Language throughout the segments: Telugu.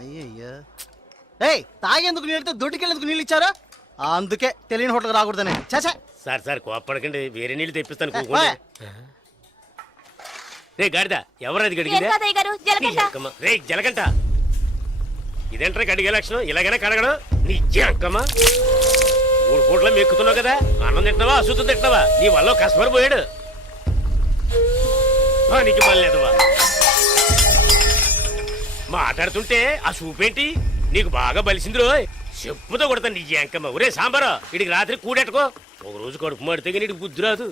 అయ్యయ్యా ఏయ్ తాగేందుకు నీళ్ళతో దొడ్డికెళ్ళేందుకు నీళ్ళు ఇచ్చారా? అందుకే తెలియని హోటల్కి రాకూడదని. చాచా సార్ సార్ కోప్పడకండి, వేరే నీళ్ళు తెప్పిస్తాను. కూకోండి. రే గాడిద, ఎవరది గడిగిందా? రే జలగంట, ఇదేంట్రా గడిగే లక్షణం? ఇలాగైనా కడగడం నీ జంకమ్మా. 3 పూట్ల మెక్కుతున్నావు కదా, అన్నం తింటున్నావా అశుద్ధం తింటున్నావా? నీ వల్ల కస్టమర్ పోయాడు. నీకు మళ్ళీదవా మాట్లాడుతుంటే ఆ చూపేంటి? నీకు బాగా బలిసింది రోయ్, చెప్పుతో కొడతా నీ జంకమ్మ. ఒరే సాంబారా, ఇడికి రాత్రి కూడెట్టుకో. ఒక రోజు కడుపు మాడితే కానీ ఇడికి బుద్ధి రాదు.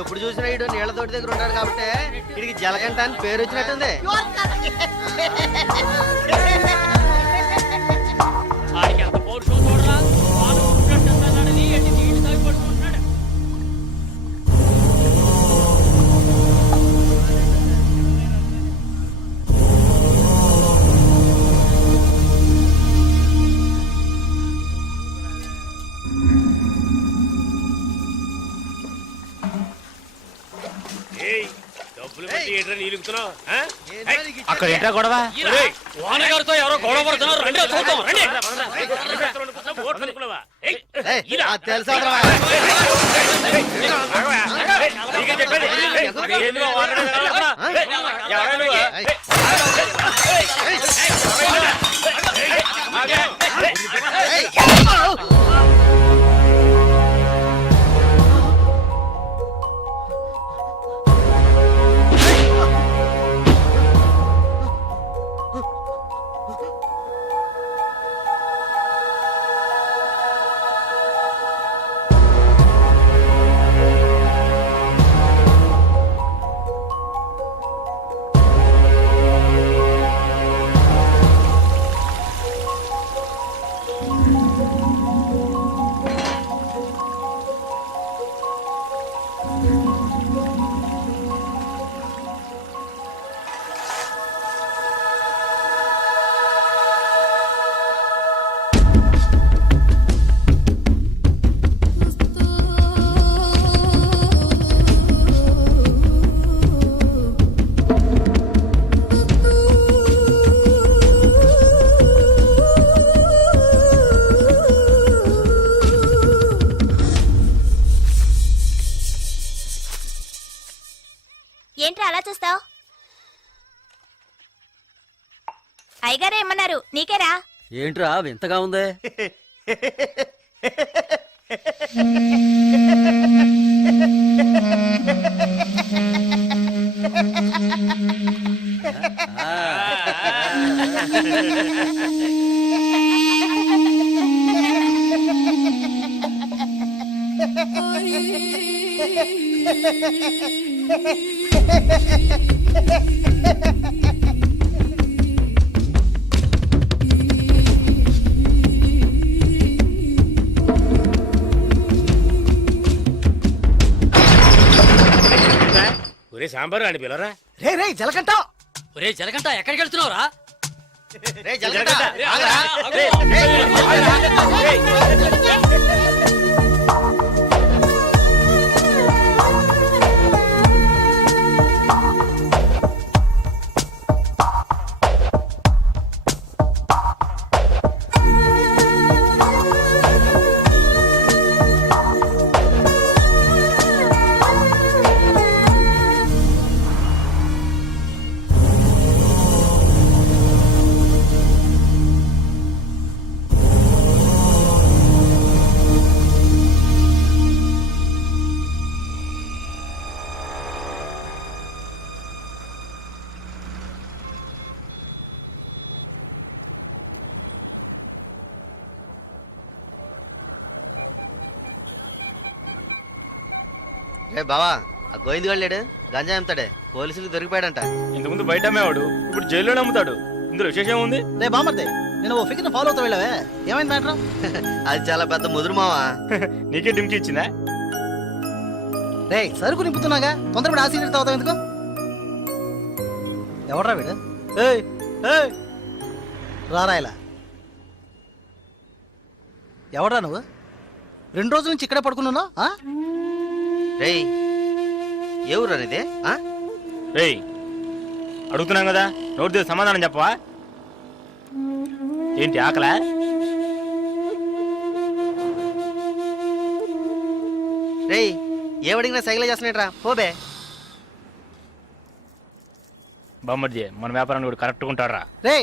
ఎప్పుడు చూసినా ఇడు నీళ్ల తోటి దగ్గర ఉంటాడు కాబట్టి ఇడికి జలగంట అని పేరు వచ్చినట్టుంది. అక్కడ ఏంటా గొడవ? ఓనగారితో ఎవరో గొడవ పడుతున్నారు. రండి చూద్దాం. రండి. తెలుసా ఏంట్రా అలా చూస్తావు? అయ్యగారే ఏమన్నారు? నీకేరా? ఏంట్రా వింతగా ఉందే? ఒరే సాంబారు అని పిలరా. రే రే జలగంట, ఒరే జలగంట ఎక్కడికి వెళ్తున్నావురా? రే జలగంట రే బావా, ఆ గోవింద్ గారు లేడు గంజా అమ్ముతాడే పోలీసులకు దొరికిపోయాడంట. ఇంతకుముందు బయట అమ్మేవాడు ఇప్పుడు జైల్లోనే అమ్ముతాడు. ఇందులో విశేషం ఏముంది? రే బామర్దే, నేను ఓ ఫిగర్ని ఫాలో అవుతా వెళ్ళావే, ఏమైంది మ్యాటర్? అది చాలా పెద్ద ముదురు మావా. నీకే డిమ్కి ఇచ్చిందా? రే సరుకు నింపుతున్నాగా, తొందరపడి ఆ సీనియర్ తాగుతావు ఎందుకు? ఎవడ్రా వీడు? ఏయ్ ఏయ్ రారా ఇలా. ఎవడ్రా నువ్వు? 2 రోజుల నుంచి ఇక్కడే పడుకున్నావు? రేయ్ ఏ ఊరు అనేది? రేయ్ అడుగుతున్నాం కదా, నోటి దగ్గర సమాధానం చెప్పవా? ఏంటి ఆకలా? రేయ్ ఏమడిగినా సైకిల్ చేస్తున్నాడ్రా, పోబే. బామ్మర్ది మన వ్యాపారాన్ని కూడా కరెక్ట్గా ఉంటారా? రే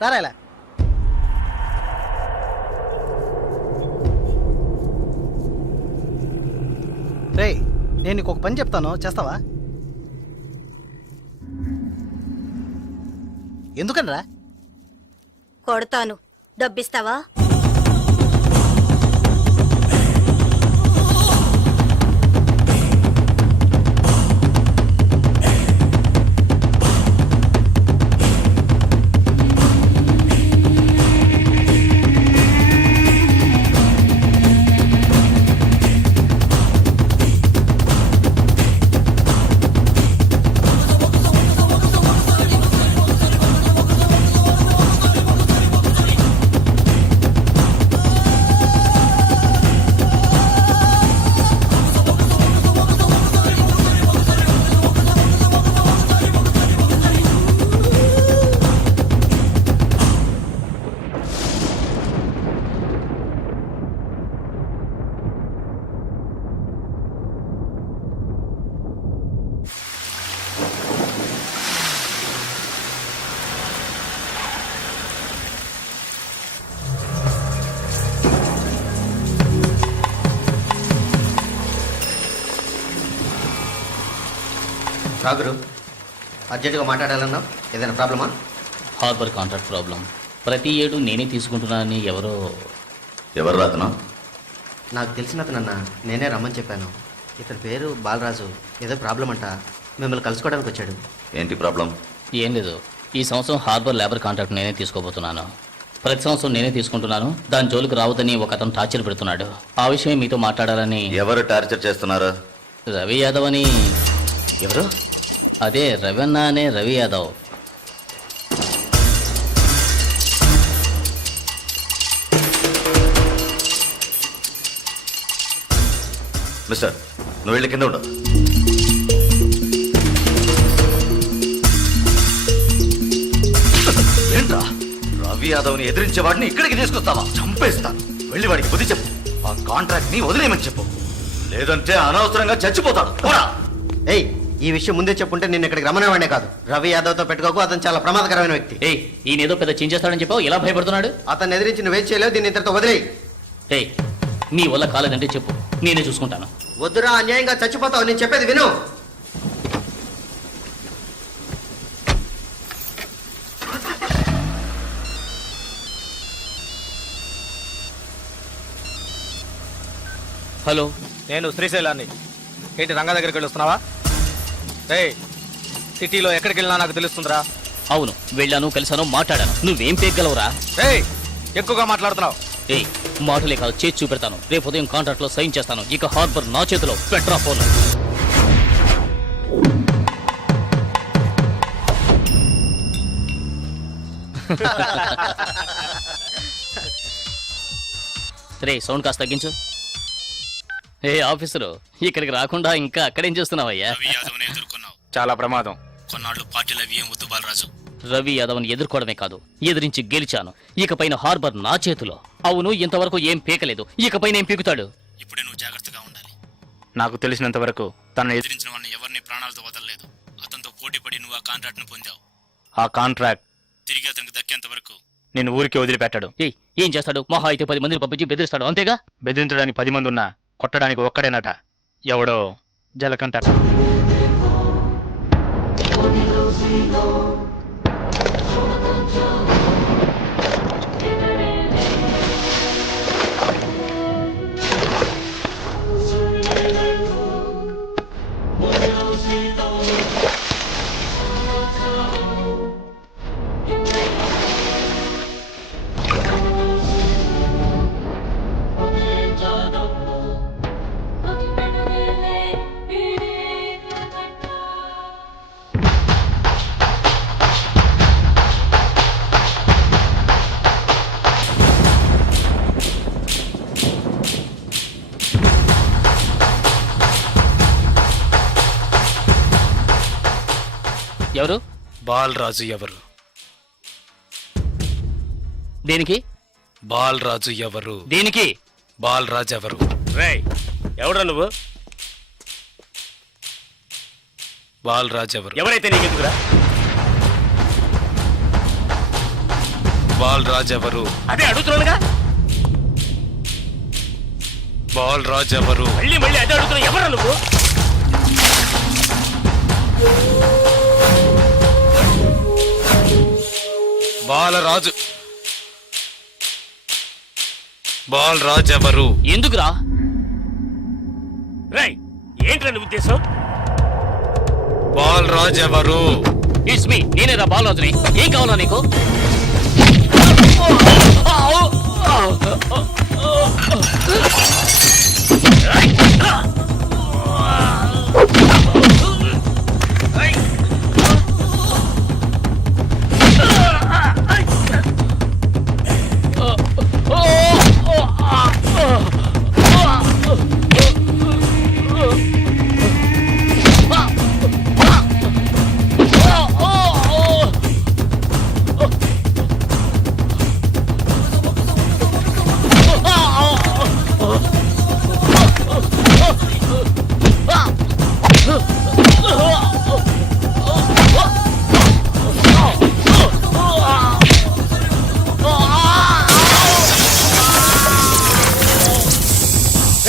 రారా ఇలా. రే నేను నీకు ఒక పని చెప్తాను, చేస్తావా? ఎందుకనరా? కొడతాను, డబ్బిస్తావా? రాగురు అర్జెంటుగా మాట్లాడాలన్నావు, ఏదైనా ప్రాబ్లమా? Harbour contract problem. ప్రతి ఏడు నేనే తీసుకుంటున్నానని ఎవరు రాతను? నాకు తెలిసిన అతనన్న, నేనే రమ్మని చెప్పాను. ఇతని పేరు బాలరాజు. ఏదో ప్రాబ్లం అంట, మిమ్మల్ని కలుసుకోవడానికి వచ్చాడు. ఏంటి ప్రాబ్లం? ఏం లేదు, ఈ సంవత్సరం హార్బర్ లేబర్ కాంట్రాక్ట్ నేనే తీసుకోబోతున్నాను. ప్రతి సంవత్సరం నేనే తీసుకుంటున్నాను. దాని జోలికి రావద్దని ఒక అతను టార్చర్ పెడుతున్నాడు. ఆ విషయం మీతో మాట్లాడాలని. ఎవరు టార్చర్ చేస్తున్నారు? రవి యాదవ్ అని. ఎవరు? అదే రవణ అనే రవి యాదవ్. మిస్టర్, నువ్వు వెళ్ళి కింద ఉండు. ఏంట్రా, రవి యాదవ్ని ఎదిరించేవాడిని ఇక్కడికి తీసుకొస్తావా? చంపేస్తాను. వెళ్ళి వాడికి బుద్ధి చెప్పు. ఆ కాంట్రాక్ట్ ని వదిలేయమని చెప్పు, లేదంటే అనవసరంగా చచ్చిపోతాడు. పోరా. ఏయ్ ఈ విషయం ముందే చెప్పుంటే నేను ఇక్కడికి రమ్మనేవాడే కాదు. రవి యాదవ్తో పెట్టుకోకు, అతను చాలా ప్రమాదకరమైన వ్యక్తి. ఏయ్ ఈయన ఏదో పెద్ద చేస్తాడని చెప్పావు, ఎలా భయపడుతున్నాడు? అతను ఎదిరించి నువ్వేం చేయలేవు, దీన్ని ఇతరుతో వదిలేయి. ఏయ్ నీ వల్ల కాలేదంటే చెప్పు, నేనే చూసుకుంటాను. వద్దురా, అన్యాయంగా చచ్చిపోతావు. నేను చెప్పేది విను. హలో, నేను శ్రీశైలాన్ని. ఏంటి రంగా దగ్గరికి వెళ్ళొస్తున్నావా? ఏయ్ సిటీలో ఎక్కడికి వెళ్ళినా నాకు తెలుస్తుందిరా. అవును వెళ్ళాను, కలిసాను, మాట్లాడాను. నువ్వేం పేగలవురా? ఏయ్ ఎక్కువగా మాట్లాడుతున్నావు. ఏయ్ మాటలే కాదు, చేసి చూపెడతాను. రేపు ఉదయం కాంట్రాక్ట్ లో సైన్ చేస్తాను. ఇక హార్బర్ నా చేతిలో. Petra phone. రే సౌండ్ కాస్త తగ్గించు. ఏ ఆఫీసరు, ఇక్కడికి రాకుండా ఇంకా అక్కడేం చేస్తున్నావయ్యా? చాలా ప్రమాదం. కొన్నాళ్ళు పార్టీలు అవి ఏం వద్దు బాలరాజు. రవి యాదవ్ని ఎదుర్కోవడమే కాదు, ఎదిరించి గెలిచాను. ఇకపైన హార్బర్ నా చేతిలో. అవును, ఇంతవరకు ఏం పీకలేదు, ఇకపైన ఏం పీకుతాడు? ఇప్పుడే నువ్వు జాగ్రత్తగా ఉండాలి. నాకు తెలిసినంత వరకు తనను ఎదిరించిన వాడిని ఎవరిని ప్రాణాలతో వదలలేదు. అతనితో పోటీ పడి నువ్వు ఆ కాంట్రాక్ట్ ను పొందావు. ఆ కాంట్రాక్ట్ తిరిగి అతనికి దక్కేంత వరకు నేను ఊరికి వదిలిపెట్టాడు. ఏం చేస్తాడు? మహా అయితే 10 మందిని పంపించి బెదిరిస్తాడు, అంతేగా? బెదిరించడానికి 10 మంది ఉన్నా కొట్టడానికి ఒక్కడేనట. ఎవడో జలకంట. ఎవరు? బాలరాజు ఎవరు? దేనికి? బాలరాజు ఎవరు? దేనికి? బాలరాజు ఎవరు? రేయ్ ఎవడ్రా నువ్వు? బాలరాజు ఎవరు? ఎవరైతే నీకెందుకురా? బాలరాజు ఎవరు? అదే అడుగుతున్నానుగా. బాలరాజు ఎవరు? మళ్ళీ మళ్ళీ అదే అడుగుతున్నా. ఎవరా నువ్వు? బాలరాజు. బాలరాజు ఎవరు? ఎందుకురా? రేయ్ ఏంట్రా నీ ఉద్దేశం? బాలరాజు ఎవరు? ఇట్స్ మీ, నేనేరా బాలరాజుని. ఏం కావాలా నీకు?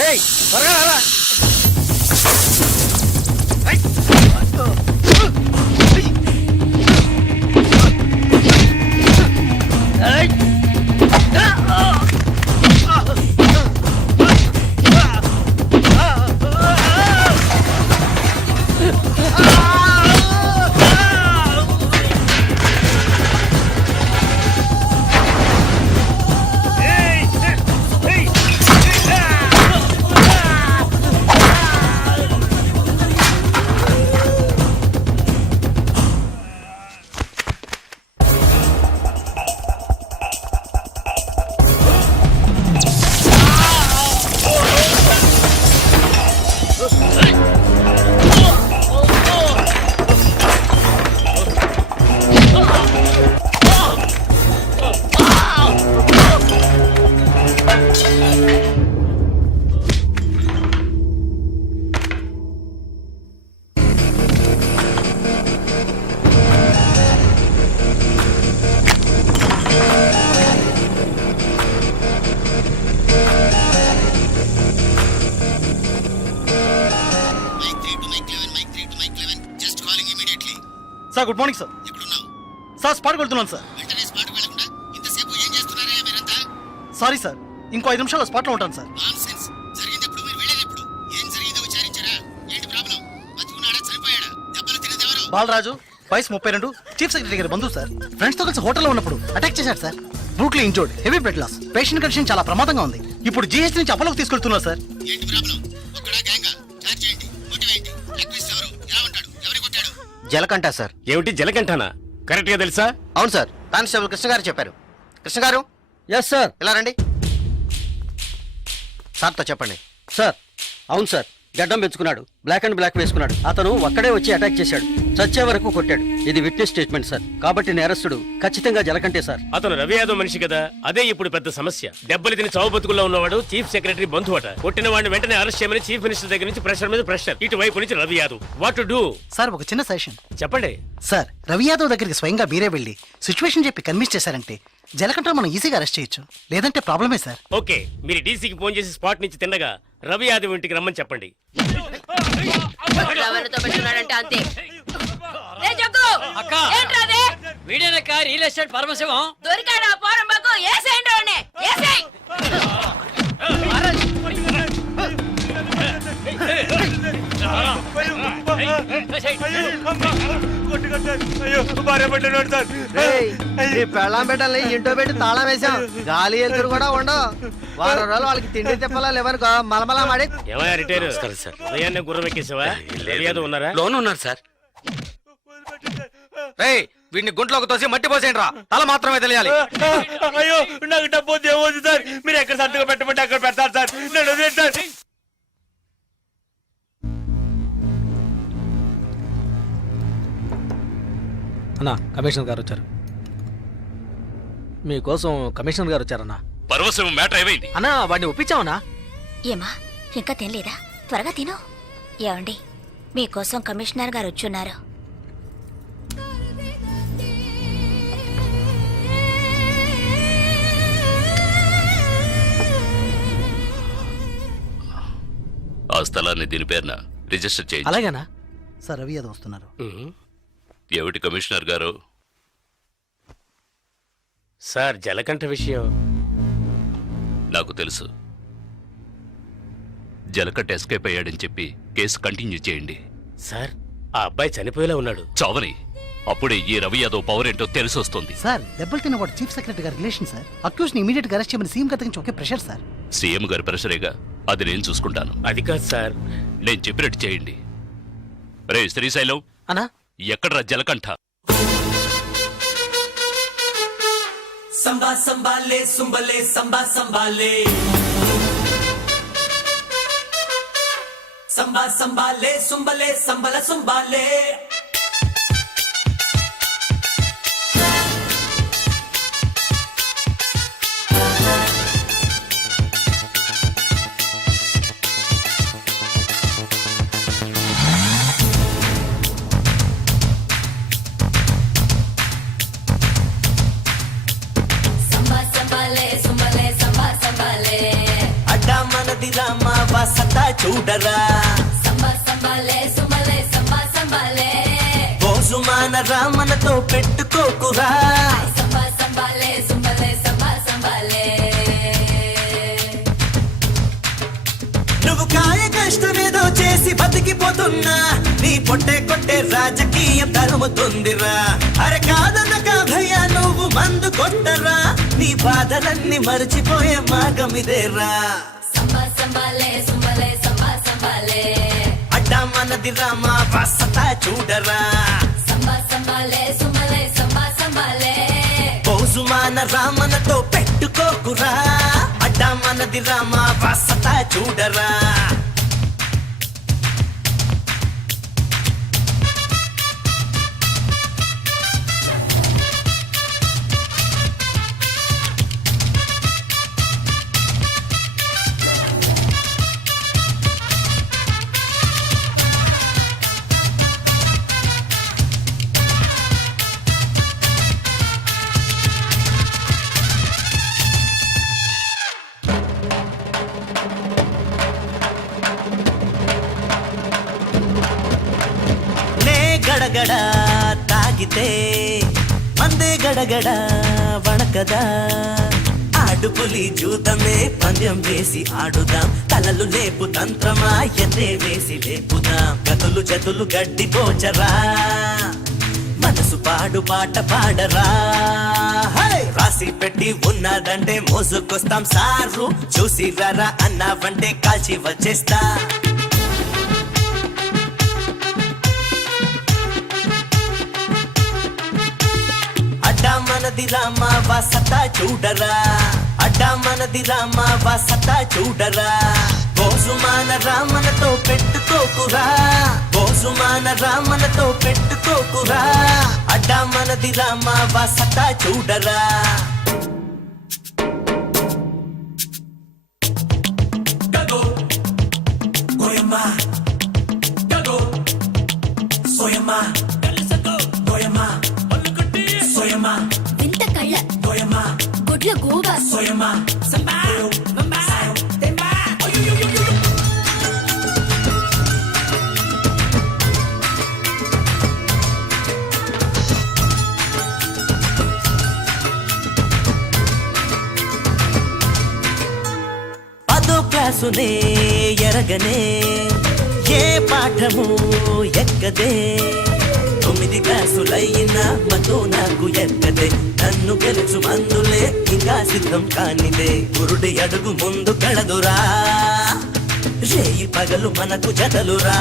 ఏయ్ త్వరగా రారా. Sir good morning sir. Sir స్పాట్కి వెళ్తున్నాను సార్. సారీ సార్, ఇంకో 5 నిమిషాల్లో స్పాట్లో ఉంటాను సార్. బాలరాజు వయసు 32, చీఫ్ సెక్రటరీ గారి బంధువు సార్. ఫ్రెండ్స్ తో కలిసి హోటల్లో ఉన్నప్పుడు అటాక్ చేశారు sir. Brutally injured, heavy blood loss. Patient condition చాలా ప్రమాదంగా ఉంది. ఇప్పుడు జీహెచ్ నుంచి అపోలోకి తీసుకెళ్తున్నారు సార్. జలకంట సార్. ఏమిటి జలకంఠానా? కరెక్ట్ గా తెలుసా? అవును సార్, కానిస్టేబుల్ కృష్ణ గారు చెప్పారు. కృష్ణ గారు ఎస్ సార్. ఇలా రండి. సార్తో చెప్పండి. సార్ అవును సార్, గడ్డం పెంచుకున్నాడు, బ్లాక్ అండ్ బ్లాక్ వేసుకున్నాడు. అతను ఒక్కడే వచ్చి అటాక్ చేశాడు, చచ్చే వరకు కొట్టాడు. ఇది విట్నెస్ స్టేట్మెంట్ సార్, కాబట్టి నేరస్తుడు ఖచ్చితంగా జలకంటే సార్. అతను రవి యాదవ్ మనిషి కదా, అదే ఇప్పుడు పెద్ద సమస్య. దెబ్బలు తిని చావు బతుకుల్లో ఉన్నవాడు చీఫ్ సెక్రటరీ బంధువు అట. కొట్టిన వాడిని వెంటనే అరెస్ట్ చేయమని చీఫ్ మినిస్టర్ దగ్గర నుంచి ప్రెషర్ మీద ప్రెషర్. ఇటువైపు నుంచి Ravi Yadav. What to do? Sir ఒక చిన్న సజెషన్ చెప్పండి. సార్, రవి యాదవ్ దగ్గరికి స్వయంగా మీరే వెళ్ళి సిచ్యువేషన్ చెప్పి కన్విన్స్ చేశారంటే జలకంట మనం ఈజీగా అరెస్ట్ చేయొచ్చు. లేదంటే ప్రాబ్లమే సార్. ఓకే, మీరు డీసీకి ఫోన్ చేసి స్పాట్ నుంచి తిన్నగా రవి యాదవ్ ఇంటికి రమ్మని చెప్పండి. అంతే. ఏ జగ్గు, ఏంట్రా అది? వీడేనక్క రియల్ ఎస్టేట్ పరమశివం. దొరికాడా పోరంబాకు? ఏసేయండి వాడిని, ఏసేయ్. పెళ్ళాం పెట్టాలి, ఇంటో పెట్టి తాళం వేసాం. గాలి ఎదురు కూడా ఉండవు. వారం రోజులు వాళ్ళకి తిండి తిప్పలా లేవనుకో మలమలా మాడి. ఏమయ్యా రిటైర్? ఉదయాన్నే గుర్రం ఎక్కేసావా? రవి యాదవ్ ఉన్నారా? లోన్ ఉన్నారు సార్. రేయ్ వీడిని గుంట్లోకి తోసి మట్టి పోసేయండి రా, తల మాత్రమే తెలియాలి. అయ్యో నాకు డబ్బు ఏమవుతుంది సార్? మీరు ఎక్కడ సంతకం పెట్టమంటే అక్కడ పెడతారు సార్. నేను వదిలేండి సార్. అన్నా కమిషనర్ గారు వచ్చారు. మీకోసం కమిషనర్ గారు వచ్చారన్నా. పరవశం మ్యాటర్ ఏమైంది? అన్నా వాడిని ఒప్పించావన్నా? ఏమా ఇంకా తినలేదా? త్వరగా తిను. ఏమండి, మీకోసం కమిషనర్ గారు వచ్చున్నారు. ఆ స్థలాన్ని దీని పేరున రిజిస్టర్ చేయండి. అలాగేనా? సార్ రవి యాదవ్ వస్తున్నారు. ఏమిటి కమిషనర్ గారు? సార్ జలకంఠ విషయం నాకు తెలుసు. జలకట్ట ఎస్కేప్ అయ్యాడని చెప్పి కేసు కంటిన్యూ చేయండి. సార్ ఆ అబ్బాయి చనిపోయేలా ఉన్నాడు. చావని అప్పుడే ఈ రవి యాదవ్ పవర్ ఏంటో తెలిసి వస్తుంది. సార్ దెబ్బలు తిన్నవాడు చీఫ్ సెక్రటరీ గారి రిలేషన్ సార్. అక్యూజ్ ని ఇమీడియట్ గా అరెస్ట్ చేయమని సీఎం కథ ఒకే ప్రెషర్ సార్. సీఎం గారి ప్రెషరేగా, అది నేను చూసుకుంటాను. అది కాదు సార్. నేను చెప్పినట్టు చేయండి. రే శ్రీశైలం, అన్నా ఎక్కడ్రా జలకంఠ? సంబా సంబాలే సుంబలే సంబా సంబాలే సంబా సంబాలే సుంబలే సంబల సుంబాలే అడ్డా మనది రామా వసతా చూడరా బోజుమాన రామనతో పెట్టుకోకురా నువ్వు కాయ కష్టమేదో చేసి బతికిపోతున్నా నీ పొట్టే కొట్టే రాజకీయం తరుముతుందిరా. అరే కాదనక భయ్యా నువ్వు మందు కొట్టరా, నీ బాధలన్నీ మర్చిపోయే మార్గం ఇదేరా. అడ్డా మనది రామా వసతా చూడరా బోజుమాన రామనతో పెట్టుకోకురా. అడ్డా మనది రామా వసతా చూడరా. గడగడ తాగితే మందే గడగడ వణకదా. ఆడుపులి జూదమే పందెం వేసి ఆడుదాం, తలలు లేపు తంత్రమా ఎదే వేసి లేపుదాం. గతులు జతులు గడ్డి పోచరా, మనసు పాడు పాట పాడరా. రాసి పెట్టి ఉన్నదంటే మోసుకొస్తాం సారు, చూసి రారా అన్నావంటే కాల్చి వచ్చేస్తా. అడ్డా మనది రామా వసతా చూడరా. అడ్డా మనది రామా వసతా చూడరా. బోజుమాన రామనతో పెట్టుకోకురా, బోజుమాన రామనతో పెట్టుకోకురా. అడ్డా మనది రామా వసతా చూడరా. గగో గోయమ్మా గగో సోయమ్మా గోయమ్మా వింత కళ్ళ గుడ్ల గోవా పదో క్లాసునే ఎరగనే ఏ పాఠము ఎక్కదే. 9 క్లాసులైనా మతో నాకు ఎక్కదే. నన్ను గెలుచు మందులే ఇంకా సిద్ధం కానిదే. గురుడి అడుగు ముందు కడదురా, రేయి పగలు మనకు జతలురా.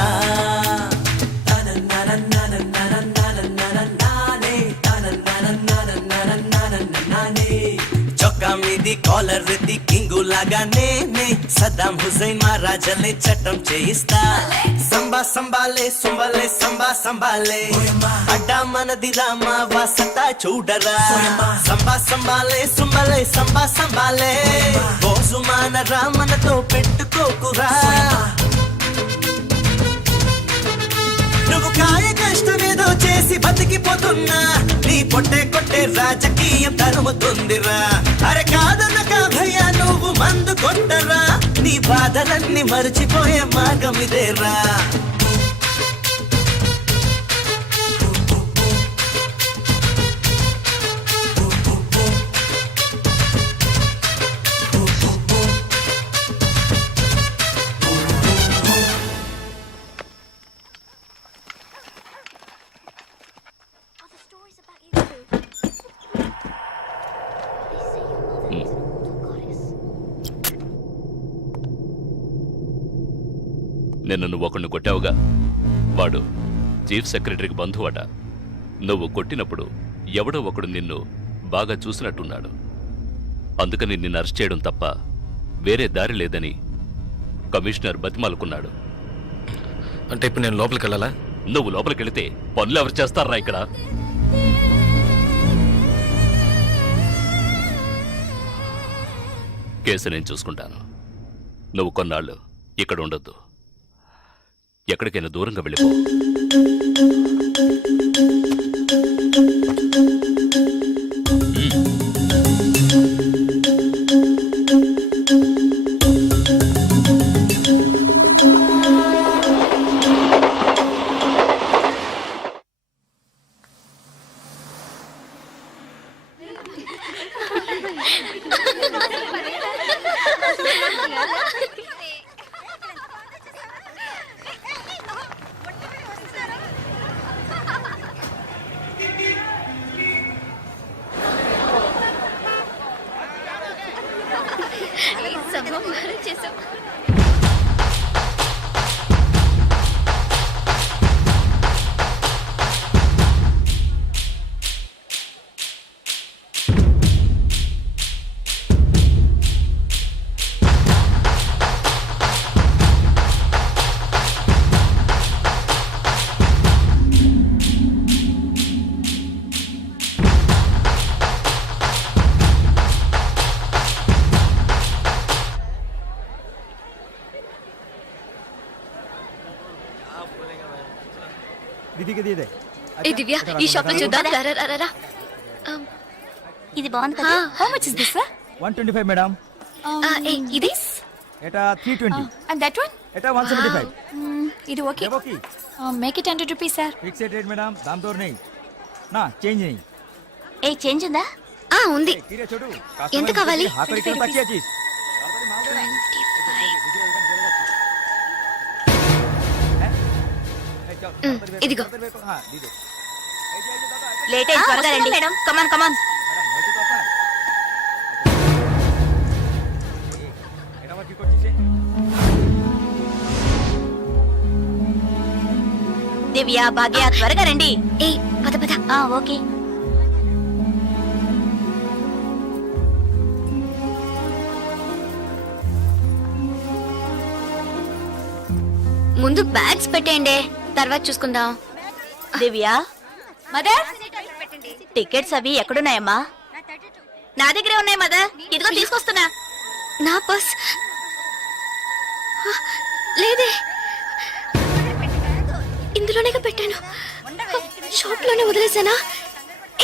చొక్కా మీది కాలర్ కింగు లాగా నేనే సదాం హుసైన్ మహారాజాలే చట్టం చేయిస్తా సంబా సంబాలే సుంబలే సంబా సంబాలే అడ్డా మనది రామా వాసతా చూడరా సంబా సంబాలే సుంబలే సంబా సంబాలే రోజు మన రామనతో పెట్టుకోకురా నువ్వు కాయ కష్టమేదో చేసి బతికిపోతున్నా నీ పొట్టే కొట్టే రాజకీయం తరుముతుందిరా అరే కాదనక భయ్యా నువ్వు మందు కొట్టరా నీ బాధలన్నీ మర్చిపోయే మార్గం ఇదేరా నిన్ను నువ్వు ఒకడిని కొట్టావుగా వాడు చీఫ్ సెక్రటరీకి బంధువట నువ్వు కొట్టినప్పుడు ఎవడో ఒకడు నిన్ను బాగా చూసినట్టున్నాడు అందుకని నిన్ను అరెస్ట్ చేయడం తప్ప వేరే దారి లేదని కమిషనర్ బతిమాలుకున్నాడు. అంటే ఇప్పుడు నేను లోపలికి వెళ్ళాలా? నువ్వు లోపలికి వెళితే పనులు ఎవరు చేస్తారా ఇక్కడ? కేసు నేను చూసుకుంటాను. నువ్వు కొన్నాళ్ళు ఇక్కడ ఉండొద్దు, ఎక్కడికైనా దూరంగా వెళ్ళిపో. ఏ దివ్య, ఈ షాప్ లో చూద్దాం. రా, రా, రా, రా. ఇది బాగుంది కదా. How much is this sir? 125 madam. ఏ ఇది ఎటా 320. అండ్ దట్ వన్ ఎటా 175. ఇది okay. Okay. Make it 100 rupees sir. Fixed rate madam, దామ్ దోర్ नहीं నా చేంజ్ नहीं. ఏ చేంజ్ ఉందా? ఉంది. తీరే చూడు. ఎంత కావాలి? హాకర్ ఇక్కడ తక్కువ చీజ్. 25. ఇదిగో. हां दीदो. లేట్ అయ్యి త్వరగా రండి మేడం. కమాన్ కమాన్. దివ్య, భాగ్య త్వరగా రండి. ఏ పద పద. ఓకే. ముందు బ్యాగ్స్ పెట్టేయండి, తర్వాత చూసుకుందాం. దివ్య, మదర్ టికెట్స్ అవి ఎక్కడున్నాయమ్మా? నా దగ్గరే ఉన్నాయి మదర్. ఇదిగో తీసుకొస్తున్నా. నా పర్స్ లేదే, ఇందులోనే పెట్టాను. షాప్ లోనే వదిలేసానా?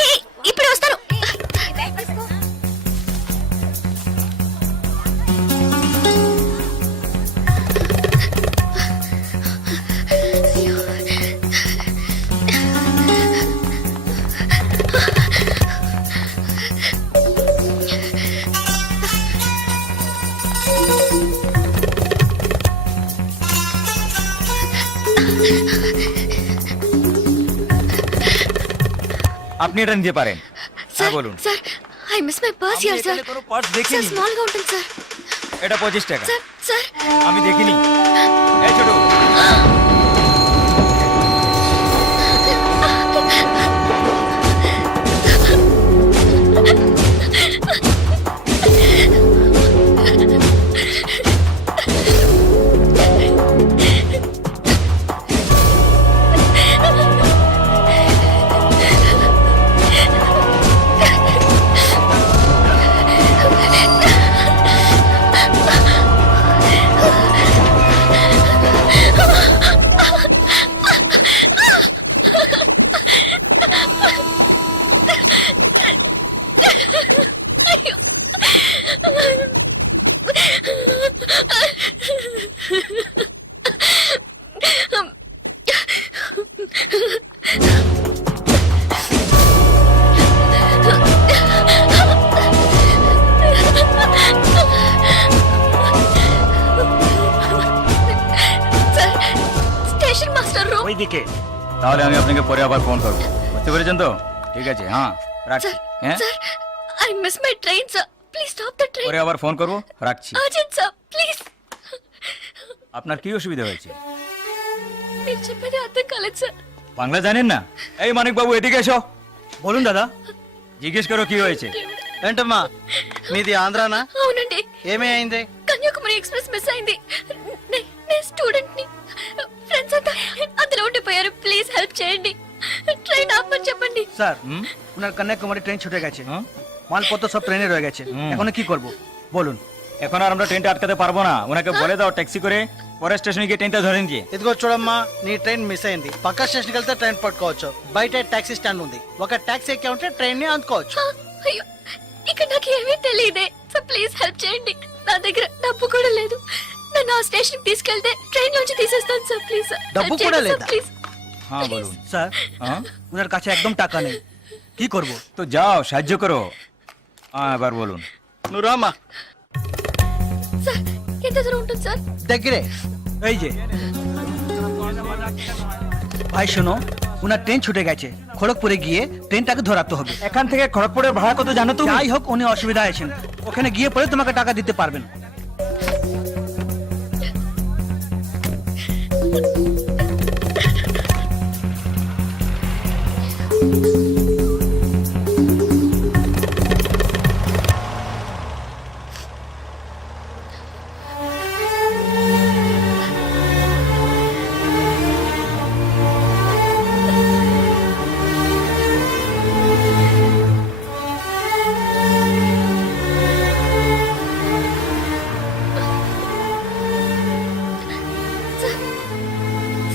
ఏ ఇప్పుడే వస్తాను. আপনি এটা নিতে পারেন। স্যার বলুন। Sir, I miss my purse here sir. কোনো পার্স স্যার দেখিনি। স্মল గా ఉంటుంది স্যার। এটা 25 টাকা। স্যার স্যার আমি দেখিনি। এই ছোট। ওইদিকে। তাহলে আমি আপনাকে পরে আবার ফোন করবো, বুঝতে পেরেছেন তো? ঠিক আছে, হ্যাঁ রাখছি। হ্যাঁ sir I miss my train sir, please stop the train. পরে আবার ফোন করবো, রাখছি। Urgent sir please. আপনার কি অসুবিধা হয়েছে? మీరు చెప్పేది అర్థం కాలేదు సార్. বাংলা জানেন না? এই মানিক বাবু এদিকে এসো, బోలుం దాదా জিজ্ঞেস করো কি হয়েছে। ఏంటమ్మా మీది ఆంధ్రానా? అవునండి, ఏమీ అయింది? కన్యాకుమారి ఎక్స్ప్రెస్ మిస్ అయింది. నేను స్టూడెంట్ ని, ఫ్రెండ్స్ అంతా అందులో ఉండిపోయారు. ప్లీజ్ హెల్ప్ చేయండి, ট্রেন ఆపమని చెప్పండి. স্যার ওনার কন্যাকুমারী ট্রেন ছুটে গেছে, মালপত্র সব ট্রেনে রয়ে গেছে, এখন কি করব বলুন? এখন আর আমরা ট্রেনটা আটকাতে পারবো না, ওনাকে বলে দাও ট্যাক্সি করে পরের స్టేషన్ গিয়ে ట్రైన్টা ধরে নিয়ে। ఇదిగో చూడమ్మా, నీ ట్రైన్ మిస్ అయింది. పక్క స్టేషన్కి వెళ్తే ట్రైన్ పట్టుకోవచ్చు, బయట టాక్సీ స్టాండ్ ఉంది, ఒక టాక్సీ ఎక్కి ఉంటే ట్రైన్ ని అందుకోవచ్చు. అయ్యో, ఇక్కడ నాకు ఏమీ తెలియదే. సో ప్లీజ్ హెల్ప్ చేయండి, నా దగ్గర డబ్బు కూడా లేదు. నన్ను ఆ స్టేషన్ తీసుకెళ్తే ట్రైన్ నుంచి తీసేస్తాను సార్. ప్లీజ్ సార్, డబ్బు కూడా లేదా? ప్లీజ్. হ্যাঁ বলুন। স্যার হ্যাঁ ওনার কাছে একদম টাকা নেই, কি করব? তো যাও সাহায্য করো। হ্যাঁ এবার বলুন। నువ్వు రామ్మా. సార్ ఎంత దూరం ఉంటుంది సార్? దగ్గరే. এই যে ভাই শোনো, ওনার ট্রেন ছুটে গেছে, খড়গপুরে গিয়ে ট্রেনটাকে ধরাতে হবে। এখান থেকে খড়গপুরের ভাড়া কত জানো তুমি? যাই হোক, উনি অসুবিধা আছেন, ওখানে গিয়ে পরে তোমাকে টাকা দিতে পারবেন।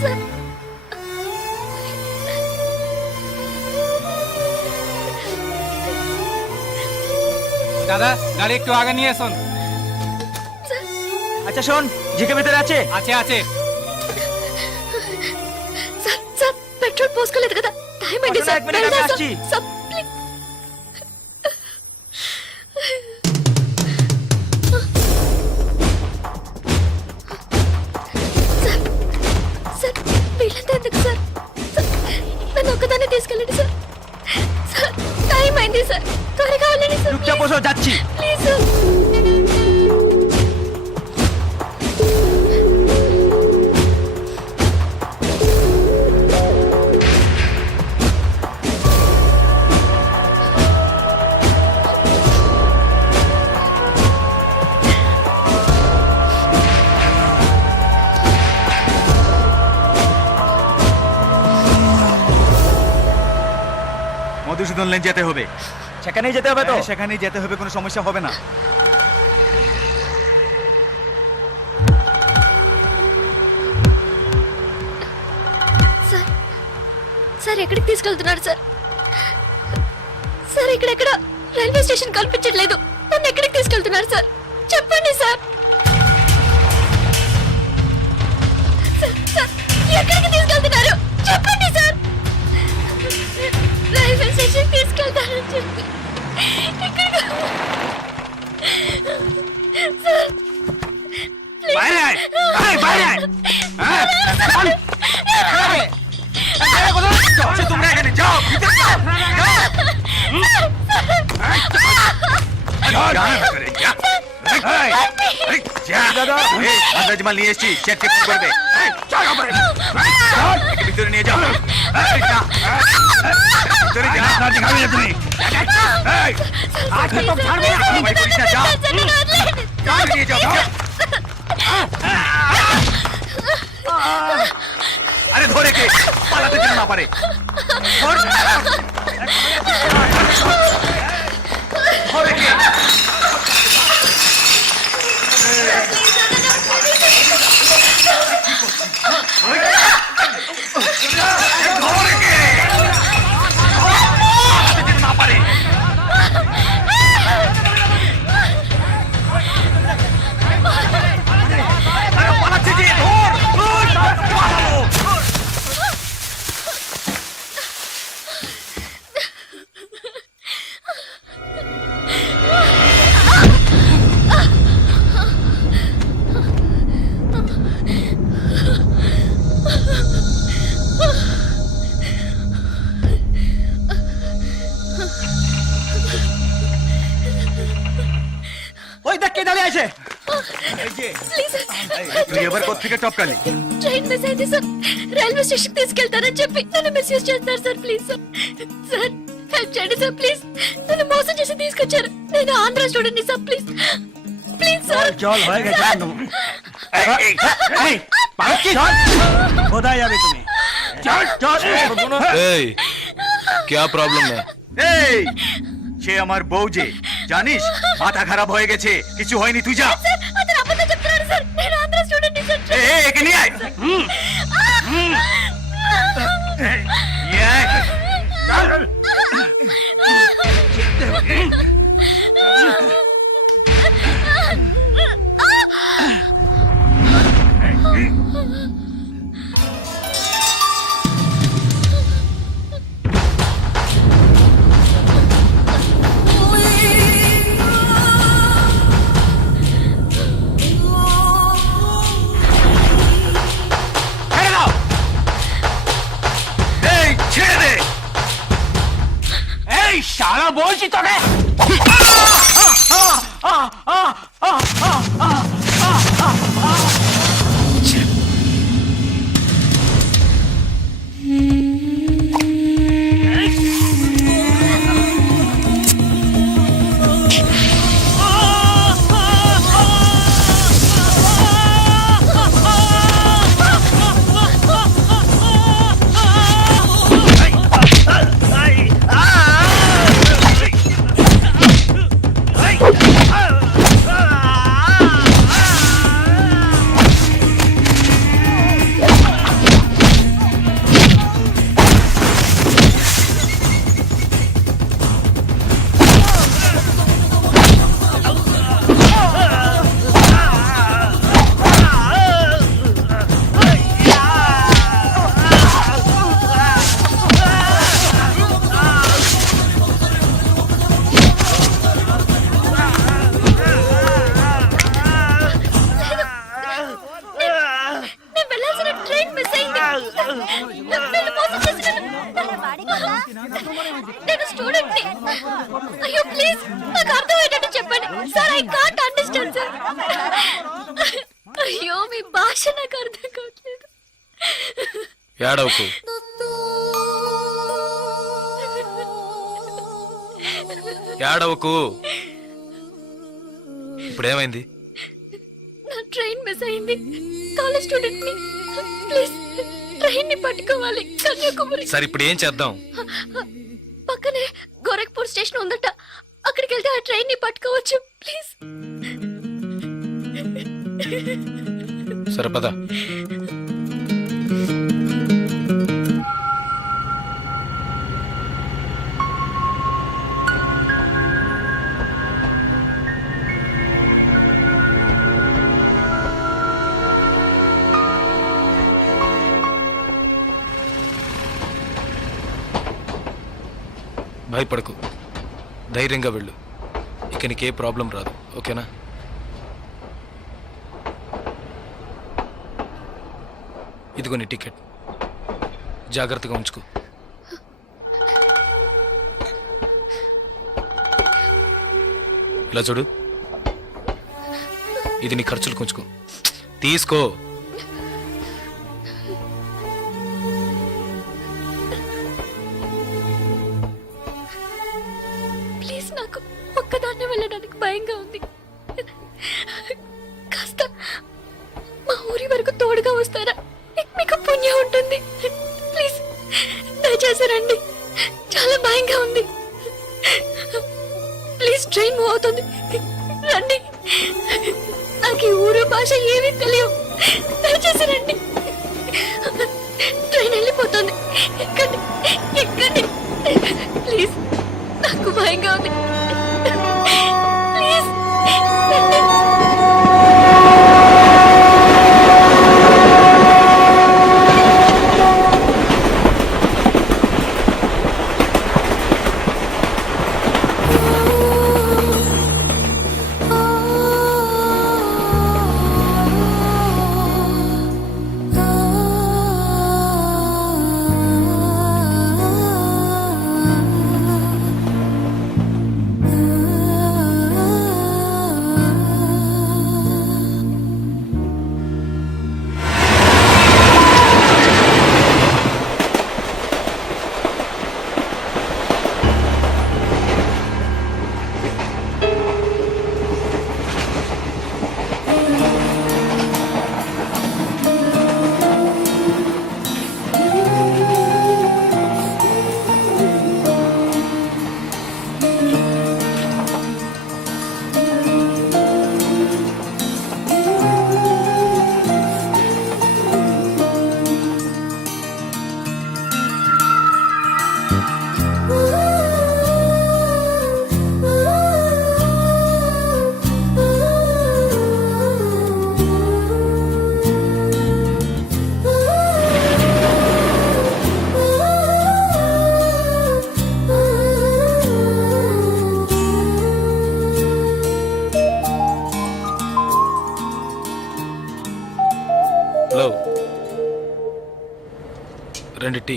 సార్ দাদা গাড়ি একটু আগে নিয়ে আসুন। আচ্ছা শোন, জিকে ভিতরে আছে? আছে আছে। సార్ సార్ పెట్రోల్ పోసుకోలేదు కదా, టైం అయింది పక్కన సార్. এক মিনিট, আমি వెళ్దాం আসছি। సార్. ప్లీజ్. సార్ సార్ వీళ్ళంతా ఎందుకు సార్? సార్, నన్ను ఒక్కదాన్ని తీసుకెళ్ళండి సార్. సార్ టైం అయింది సార్, త్వరగా వెళ్ళండి సార్. চুপচাপ বসো, যাচ্ছি। Please sir. মধুসূদন লেন যেতে হবে। সেখানেই যেতে হবে তো? সেখানেই যেতে হবে, কোনো সমস্যা হবে না। సార్ సార్ ఎక్కడికి తీసుకెళ్తున్నారు సార్? సార్ ఇక్కడెక్కడ రైల్వే స్టేషన్ కనిపించట్లేదు, నన్ను ఎక్కడికి తీసుకెళ్తున్నారు సార్? చెప్పండి సార్. సార్, సార్, ఎక్కడికి తీసుకెళ్తున్నారు చెప్పండి సార్. రైల్వే స్టేషన్ తీసుకెళ్తారని చెప్పి ఎక్కడికి సార్ বাইরে আয়, আয় বাইরে আয়। হ্যাঁ চল। এই কোথায় যাচ্ছ তোমরা? এখানে যাও, ভিতরে যাও। মাল নিয়ে এসছি, চেক চেক করবে। ভিতরে নিয়ে যাও, ভিতরে যাও। তুমি যাও, নিয়ে যাও। আরে ধরে কে পালাতে যেন না পারে। ধরে কে? না পারে। পালাচ্ছে যে, ধর পালালো। ట్రైన్ మిస్ అయింది సార్. రైల్వే స్టేషన్ తీసుకెళ్తారని చెప్పి నన్ను మిస్యూజ్ చేస్తారు sir. Please sir, sir help చేయండి సార్. ప్లీజ్, నన్ను మోసం చేసి తీసుకొచ్చారు. నేను Andhra student sir. Please please sir. क्या प्रॉब्लम है? সে আমার বউ যে জানিস মাথা খারাপ হয়ে গেছে কিছু হয়নি তুই যা సార్, అతను అబద్ధం చెప్తున్నాడు సార్. నేను ఆంధ్ర స్టూడెంట్ సార్. একে নিয়ে আয় নিয়ে আয় চল শালা বলছি তোকে నేను వెళ్ళాల్సిన ట్రైన్ మిస్ అయింది. వీళ్ళు మోసం చేసి నేను స్టూడెంట్ ని. అయ్యో ప్లీజ్, నాకు అర్థమయ్యేటట్టు చెప్పండి sir. I can't understand sir. అయ్యో మీ భాష నాకు అర్థం కావట్లేదు. ఏడవకు. ఏడవకు. ఇప్పుడు ఏమైంది? నా ట్రైన్ మిస్ అయింది. కాలేజ్ స్టూడెంట్ ని. ప్లీజ్ ట్రైన్ ని పట్టుకోవాలి కన్యాకుమారి. సరే ఇప్పుడు ఏం చేద్దాం? పక్కనే గోరఖ్పూర్ స్టేషన్ ఉందట. అక్కడికి వెళ్తే ఆ ట్రైన్ ని పట్టుకోవచ్చు. ప్లీజ్. సరే పద. భయపడకు, ధైర్యంగా వెళ్ళు. ఇక నీకే ప్రాబ్లం రాదు, ఓకేనా? ఇదిగో నీ టికెట్, జాగ్రత్తగా ఉంచుకో. ఇలా చూడు, ఇది నీ ఖర్చులు కొంచుకో. తీసుకో. ప్లీజ్, నాకు ఒక్కదాన్నే వెళ్ళడానికి భయంగా ఉంది. కాస్త మా ఊరి వరకు తోడుగా వస్తారా? మీకు పుణ్యం ఉంటుంది. ప్లీజ్ దయచేసి రండి. చాలా భయంగా ఉంది. ప్లీజ్, ట్రైన్ మూవ్ అవుతుంది. రండి. నాకు ఈ ఊరు భాష ఏమీ తెలియవు. దయచేసి రండి. ట్రైన్ వెళ్ళిపోతుంది. ఎక్కండి, ఎక్కండి. ప్లీజ్, నాకు భయంగా ఉంది. ప్లీజ్. 2 టీ.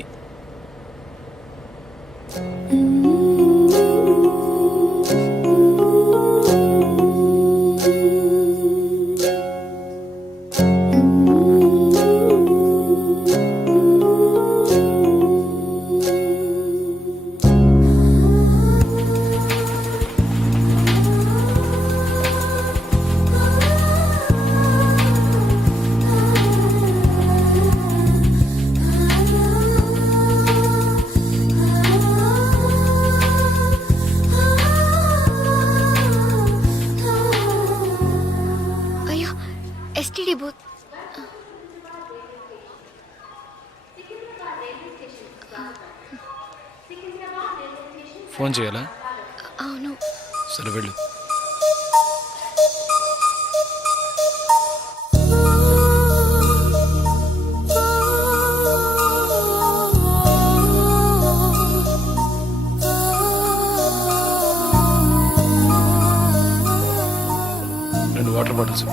అయ్యో ఎస్టీడీ బూత్. ఫోన్ చేయాలా? అవును. సరే వెళ్ళు. రెండు వాటర్ బాటిల్స్.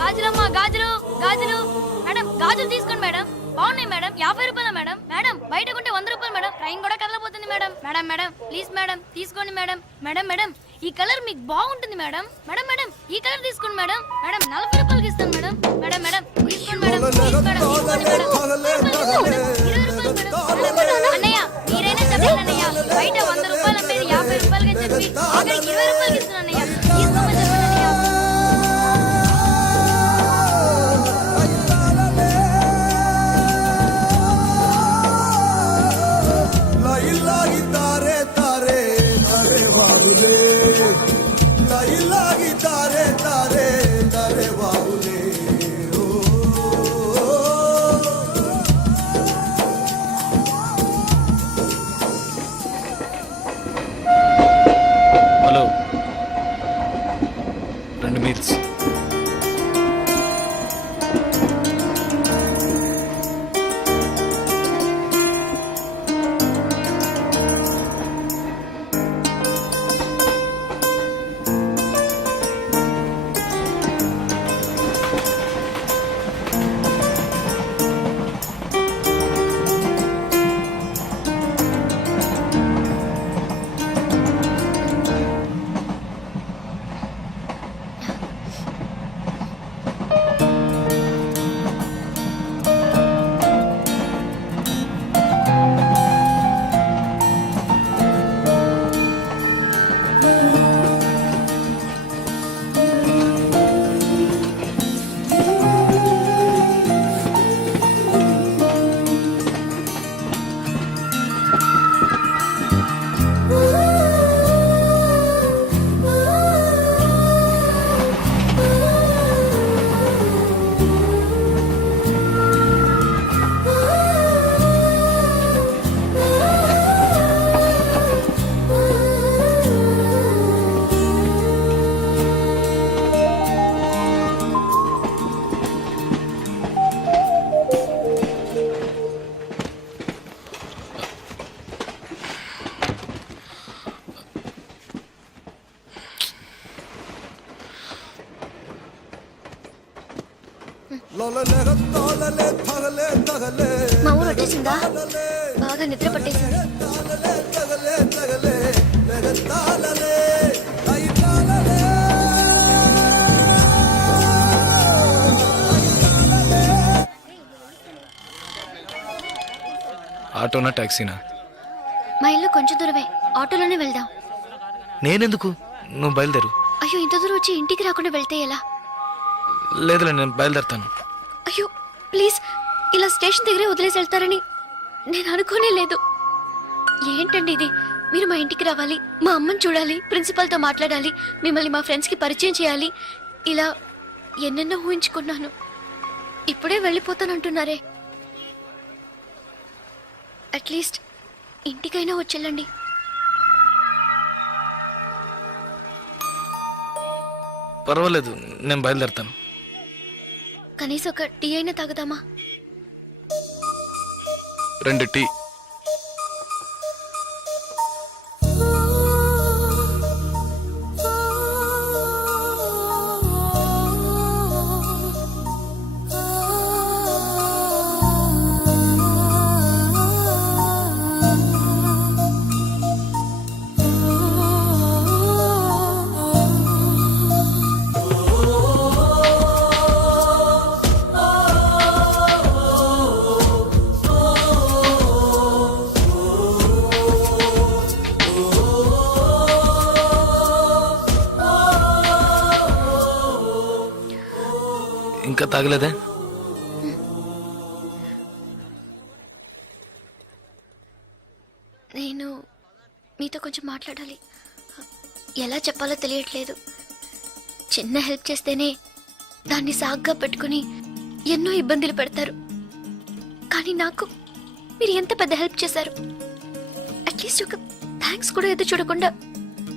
గాజులమ్మా, గాజులు గాజులు. మేడం గాజులు తీసుకోండి మేడం. బాగున్నాయి మేడం. 50 రూపాయల మేడం. మేడం బయట కొంటే 100 రూపాయలు మేడం. ట్రైన్ కూడా కదలబోతుంది madam. Madam madam please madam తీసుకోండి మేడం. మేడం మేడం ఈ కలర్ మీకు బాగుంటుంది మేడం. మేడం మేడం ఈ కలర్ తీసుకోండి మేడం. మేడం 40 రూపాయలకి ఇస్తాను మేడం. మేడం మేడం తీసుకోండి మేడం. ప్లీజ్ మేడం తీసుకోండి మేడం. 20 రూపాయలు మేడం. మేడం, అన్నయ్య మీరైనా చెప్పండి అన్నయ్య. బయట 100 రూపాయలు అమ్మేది 50 రూపాయలకి చెప్పి ఆఖరికి 20 రూపాయలకి ఇస్తున్నాను అన్నయ్య. తీసుకోమని చెప్పండి అన్నయ్య. Hello, 2 meals. మా ఊరు వచ్చేసిందా? బాగా నిద్ర పట్టేసింది. ఆటోనా టాక్సీనా? మా ఇల్లు కొంచెం దూరమే, ఆటోలోనే వెళ్దాం. నేనెందుకు, నువ్వు బయలుదేరు. అయ్యో ఇంత దూరం వచ్చి ఇంటికి రాకుండా వెళ్తే ఎలా? లేదులే, నేను బయలుదేరుతాను. అయ్యో ప్లీజ్, ఇలా స్టేషన్ దగ్గరే వదిలేసి వెళ్తారని నేను అనుకోనే లేదు. ఏంటండి ఇది? మీరు మా ఇంటికి రావాలి, మా అమ్మని చూడాలి, ప్రిన్సిపల్తో మాట్లాడాలి, మిమ్మల్ని మా ఫ్రెండ్స్కి పరిచయం చేయాలి, ఇలా ఎన్నెన్నో ఊహించుకున్నాను. ఇప్పుడే వెళ్ళిపోతానంటున్నారే. అట్లీస్ట్ ఇంటికైనా వచ్చేళ్ళండి. పర్వాలేదు, నేను బయలుదేరుతాను. కనీసం ఒక టీ అయినా తాగుదామా? 2 టీ. ఇంకా తాగలేదే? నేను మీతో కొంచెం మాట్లాడాలి. ఎలా చెప్పాలో తెలియట్లేదు. చిన్న హెల్ప్ చేస్తేనే దాన్ని సాగ్గా పెట్టుకుని ఎన్నో ఇబ్బందులు పెడతారు. కానీ నాకు మీరు ఎంత పెద్ద హెల్ప్ చేశారు. అట్లీస్ట్ ఒక థ్యాంక్స్ కూడా ఎదురు చూడకుండా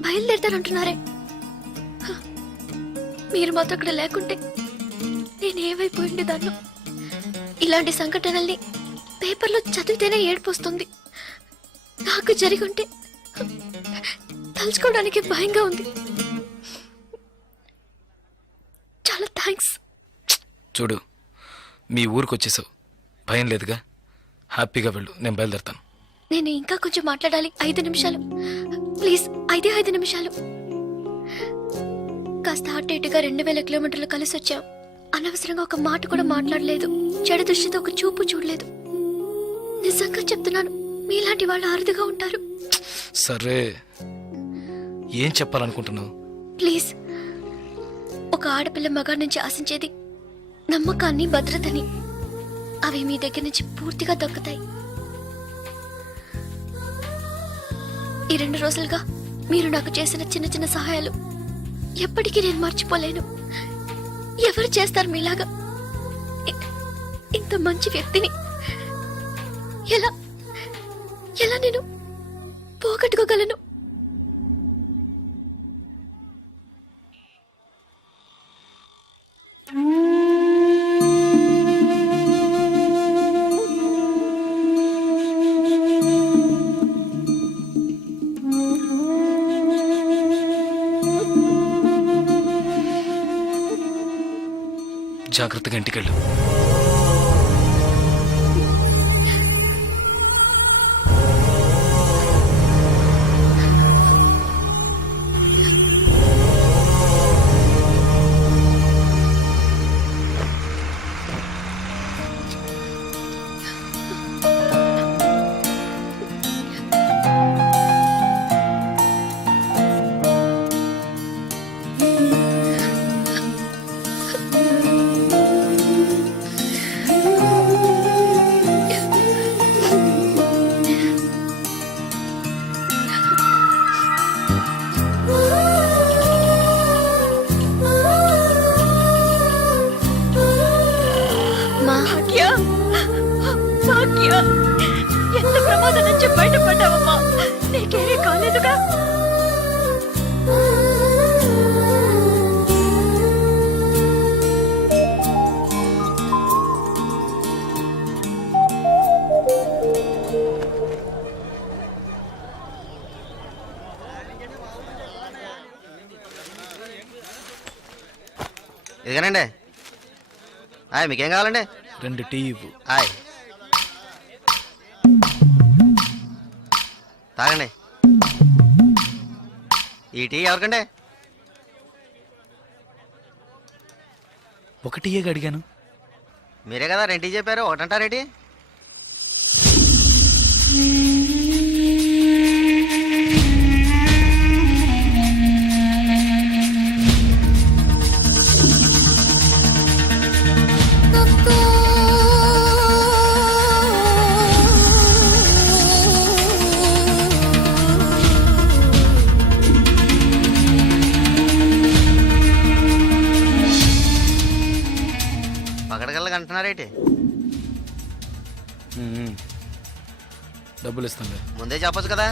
బయలుదేరతారంటున్నారే. మీరు మాత్రం అక్కడ లేకుంటే నేనేమైపోయింది దాన్ని. ఇలాంటి సంఘటనల్ని పేపర్లో చదివితేనే ఏడుపు వస్తుంది. నాకు జరిగి ఉంటే తలుచుకోవడానికి భయంగా ఉంది. చాలా థ్యాంక్స్. చూడు, మీ ఊరికి వచ్చేసావు, భయం లేదుగా. హ్యాపీగా వెళ్ళు, నేను బయలుదేరుతాను. నేను ఇంకా కొంచెం మాట్లాడాలి. 5 నిమిషాలు ప్లీజ్. 5 నిమిషాలు. కాస్త అటు ఇటుగా 2000 కిలోమీటర్లు కలిసి వచ్చాం. అనవసరంగా ఒక మాట కూడా మాట్లాడలేదు. చెడు దృష్టితో ఒక చూపు చూడలేదు. నిజంగా చెప్తున్నాను, మీలాంటి వాళ్ళు అరుదుగా ఉంటారు. సరే, ఏం చెప్పాలనుకుంటున్నావు? ప్లీజ్. ఒక ఆడపిల్ల మగాడి నుంచి ఆశించేది నమ్మకాన్ని, భద్రతని. అవి మీ దగ్గర నుంచి పూర్తిగా దక్కుతాయి. ఈ 2 రోజులుగా మీరు నాకు చేసిన చిన్న చిన్న సహాయాలు ఎప్పటికీ నేను మర్చిపోలేను. ఎవరు చేస్తారు మీలాగా? ఇంత మంచి వ్యక్తిని ఎలా ఎలా నేను పోగొట్టుకోగలను? జాగ్రత్తగా ఇంటికెళ్ళు. ఎంత ప్రమాదం నుంచి బయటపడ్డావమ్మా? నీకేమీ కాలేదుగా? ఇదిగానండి. మీకేం కావాలండి? 2 టీ ఇవ్వు. తాగండి. ఈ టీ ఎవరికండి? 1 టీయే అడిగాను. మీరే కదా 2 టీ చెప్పారు, 1 అంటారేంటి? పగడగల్లగా అంటున్నారేంటి? డబ్బులు ఇస్తాను. ముందే చెప్పచ్చు కదా.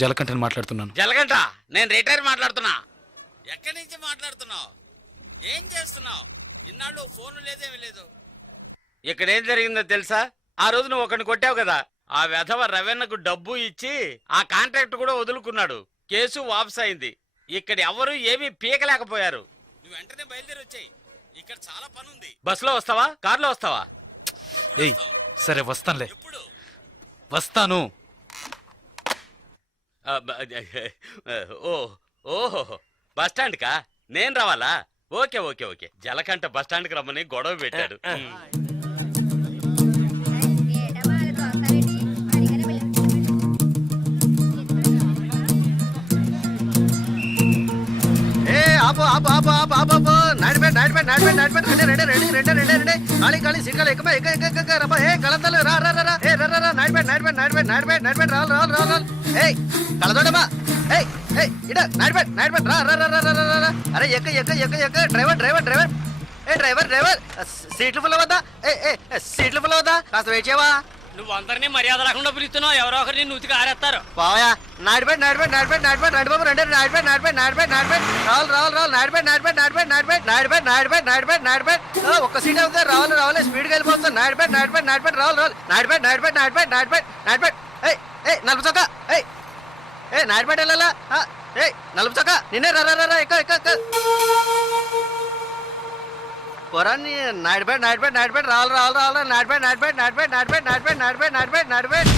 జలకంఠని మాట్లాడుతున్నాను. జలగంట, నేను రిటైర్ మాట్లాడుతున్నా. ఎక్కడి నుంచి మాట్లాడుతున్నావు? ఏం చేస్తున్నావు? ఇన్నాళ్ళు ఫోన్ లేదేమీ లేదు. ఇక్కడ ఏం జరిగిందో తెలుసా? ఆ రోజు నువ్వు ఒకరిని కొట్టావు కదా, ఆ వెధవ రవెన్నకు డబ్బు ఇచ్చి ఆ కాంట్రాక్ట్ కూడా వదులుకున్నాడు. కేసు వాపస్ అయింది. ఇక్కడ ఎవరు ఏమీ పీకలేకపోయారు. నువ్వు వెంటనే బయలుదేరి వచ్చాయి. ఇక్కడ చాలా పని ఉంది. బస్సులో వస్తావా, కారులో వస్తావా? ఏయ్ సరే వస్తానులే. ఎప్పుడు వస్తాను. ఓహో బస్ స్టాండ్ కా నేను రావాలా? Okay okay okay. Jalakanta bus stand కి రమ్మని గొడవ పెట్టాడు. ఆపు ఆపు ఆపు ఆపు ఆపు ఆపు Nadipeta Nadipeta Nadipeta Nadipeta ready ready ready ready ready ready ఖాళీ ఖాళీ సీట్లు ఎక్క ఎక్క ఎక్క ఎక్క రబ్బా ఏ కళతలు రా రా రా ఏ రా రా నాడిపేట నాడిపేట నాడిపేట నాడిపేట నాడిపేట రావాలి రావాలి రావాలి ఏయ్ కళతోడమ్మా ఏయ్ ఏయ్ ఇడ నాడిపేట నాడిపేట రా రా రా రా రా రా అరే ఎక్క ఎక్క ఎక్క ఎక్క డ్రైవర్ డ్రైవర్ డ్రైవర్ ఏ డ్రైవర్ డ్రైవర్ సీట్లు ఫుల్ అవుదా? ఏ సీట్లు ఫుల్ అవుదా? కాస్త వెయిట్ చేయవా? నువ్వు అందరినీ మర్యాద లేకుండా పిలుస్తున్నావు. ఎవరో ఒకరిని నూతికి ఆరేస్తారు. పోయా నాడిపేట నాడిపేట నాడిపేట నాడిపేట నాడి బాబు రెండు నాడిపేట నాడిపేట నాడిపేట నాడిపేట రావాలి రావాలి రావాలి నాడిపేట నాడిపేట నాడిపేట నాడిపేట నాడిపేట నాడిపేట నాడిపేట నాడిపేట ఒక్క సీట్ అవుతుంది. రావాలి రావాలి స్పీడ్గా వెళ్ళిపోతుంది. నాడిపేట నాడిపేట నాడిపేట రావాలి రావాలి నాడిపేట నాడిపేట నాడిపేట నాడిపేట నాడిపేట ఏయ్ ఏయ్ నలుపు చొక్క ఏయ్ ఏ నాడిపేట వెళ్ళాలా? ఏయ్ నలుపు చొక్క నిన్నే రా రా రా ఎక్క ఎక్క పొరాన్ని నాడిపేట నాడిపేట నాడిపేట రావాలి రావాలి రావాలి నాడిపేట నాడిపేట నాడిపేట నాడిపేట నాడిపేట నాడిపేట నాడిపేట నాడిపేట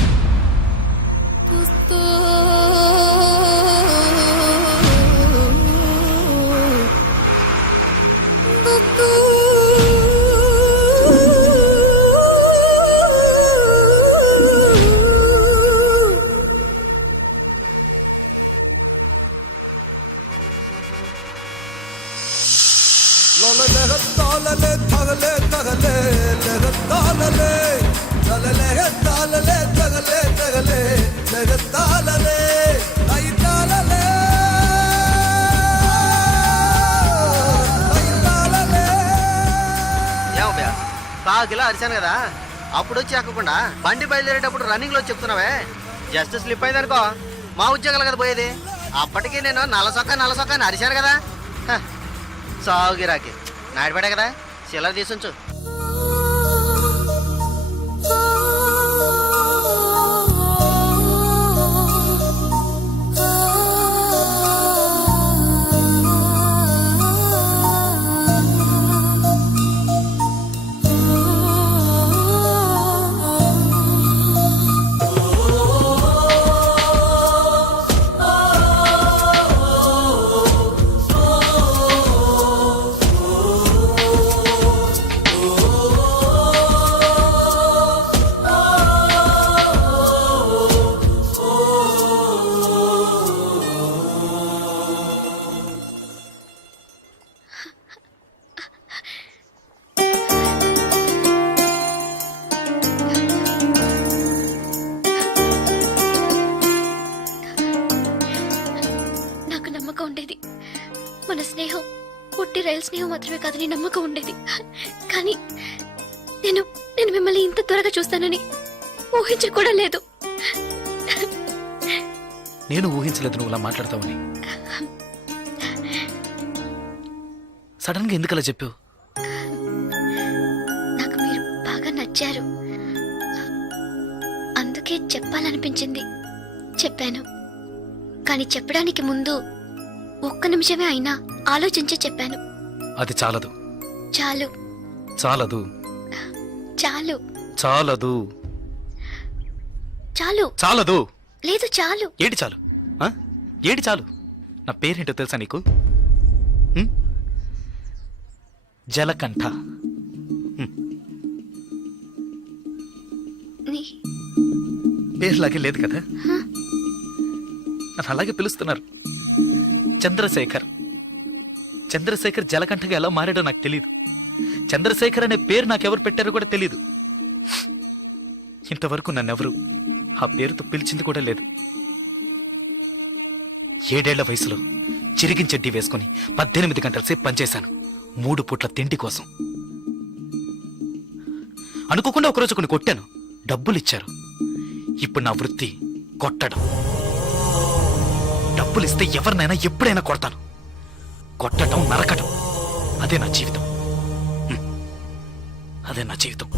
కాకిలా అరిశాను కదా, అప్పుడు వచ్చి ఎక్కకుండా బండి బయలుదేరేటప్పుడు రన్నింగ్ లో చెప్తున్నావే. జస్ట్ స్లిప్ అయిందనుకో మా ఉద్యోగాలు కదా పోయేది. అప్పటికి నేను నల్లసొక్క అని అరిశాను కదా. సాగు గిరాకి నాడిపడే కదా, చిల్లర తీసుంచు. మన స్నేహం పుట్టి రైలు స్నేహం మాత్రమే కాదని నమ్మకం ఉండేది. కానీ నేను మిమ్మల్ని ఇంత త్వరగా చూస్తానని ఊహించ కూడా లేదు. నేను ఊహించలేదు నువ్వు ఇలా మాట్లాడతావని. సడన్ గా ఎందుకు అలా చెప్పావు? నాకు మీరు బాగా నచ్చారు, అందుకే చెప్పాలనిపించింది చెప్పాను. కానీ చెప్పడానికి ముందు ఒక్క నిమిషమే అయినా ఆలోచించి చెప్పాను. అది చాలదు. చాలు. చాలదు. చాలు. చాలదు. చాలు. చాలదు. లేదు చాలు. ఏటి చాలు? ఏటి చాలు? నా పేరేంటో తెలుసా నీకు? జలకంఠ. పేరులాగే లేదు కదా, నన్ను అలాగే పిలుస్తున్నారు. చంద్రశేఖర్. చంద్రశేఖర్ జలకంఠగా ఎలా మారాడో నాకు తెలీదు. చంద్రశేఖర్ అనే పేరు నాకెవరు పెట్టారో కూడా తెలీదు. ఇంతవరకు నన్నెవరు ఆ పేరుతో పిలిచింది కూడా లేదు. 7 ఏళ్ల వయసులో చిరిగించెడ్డి వేసుకుని 18 గంటల సేపు పనిచేశాను 3 పూట్ల తిండి కోసం. అనుకోకుండా ఒకరోజు కొన్ని కొట్టాను, డబ్బులు ఇచ్చారు. ఇప్పుడు నా వృత్తి కొట్టడం. డబ్బులు ఇస్తే ఎవరినైనా ఎప్పుడైనా కొడతాను. కొట్టడం, నరకటం అదే నా జీవితం. అదే నా జీవితం.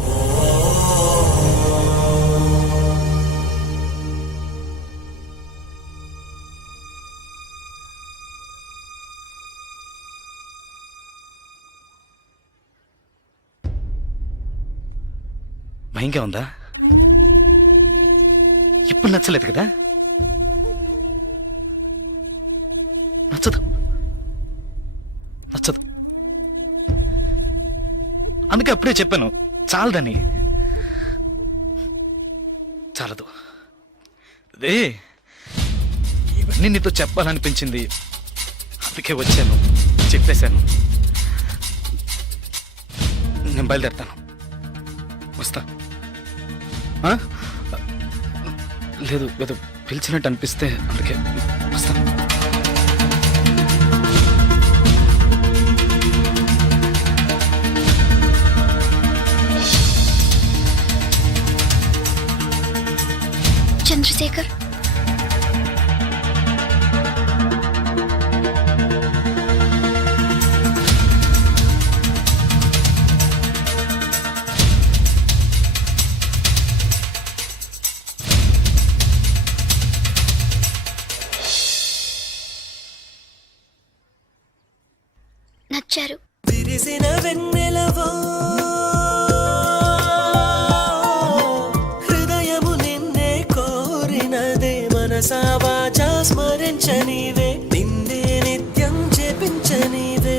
భయంగా ఉందా? ఇప్పుడు నచ్చలేదు కదా? నచ్చదు నచ్చదు. అందుకే అప్పుడే చెప్పాను చాలదని. చాలదు. అదే ఇవన్నీ నీతో చెప్పాలనిపించింది, అందుకే వచ్చాను, చెప్పేశాను. నేను బయలుదేరుతాను. వస్తా. లేదు ఏదో పిలిచినట్టు అనిపిస్తే అందుకే వస్తాను. చంద్రశేఖర్, నచ్చారు. విరిసిన వెన్నెలవో హృదయము నిన్నే కోరినదే, మనసా వాచా స్మరించనివే, నిన్నే నిత్యం జపించనివే.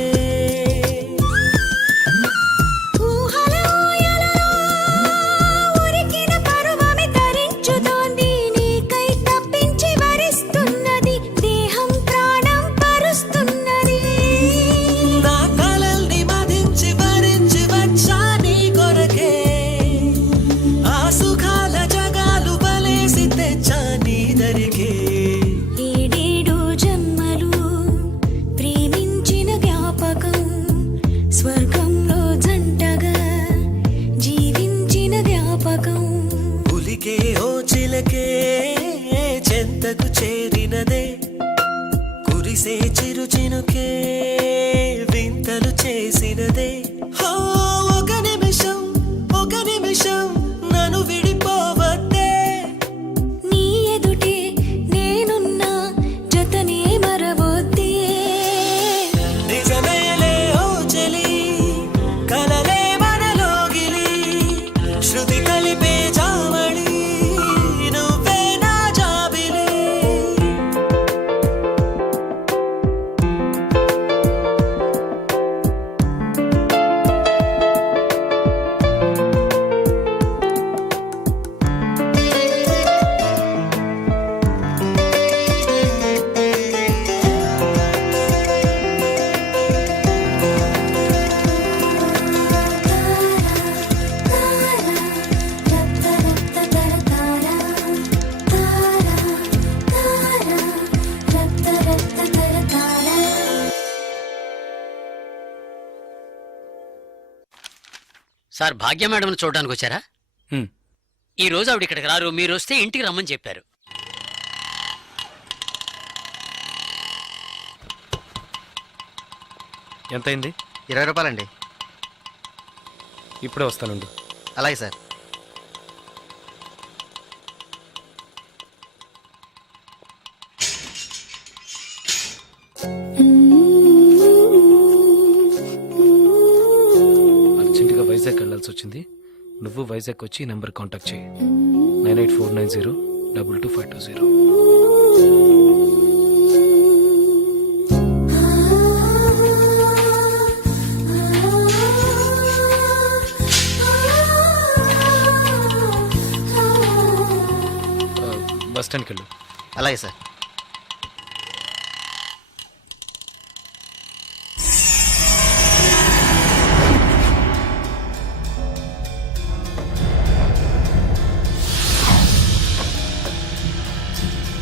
చెంతకు చేరినదే, కురిసే చిరు చినుకే వింతలు చేసినదే. ఒక నిమిషం నన్ను విడిపోవద్దే, నీ ఎదుటే నేనున్నా జతనే మరవొద్దే. నిజమేలే ఓ చెలి, కలలే మనలోగిలి, శృతి కలిపే జావళి, నువ్వే నా జాబిలి. సార్, భాగ్య మేడం చూడడానికి వచ్చారా? ఈ రోజు ఆవిడ ఇక్కడికి రారు, మీరు వస్తే ఇంటికి రమ్మని చెప్పారు. ఎంతైంది? 20 రూపాయలండి. ఇప్పుడే వస్తానండి. అలాగే సార్. అర్జెంటుగా వైజాగ్ వెళ్ళాల్సి వచ్చింది. నువ్వు వైజాగ్ వచ్చి ఈ నెంబర్ కాంటాక్ట్ చేయి. 9849022520. బస్ స్టాండ్కి వెళ్ళు. అలాగే సార్.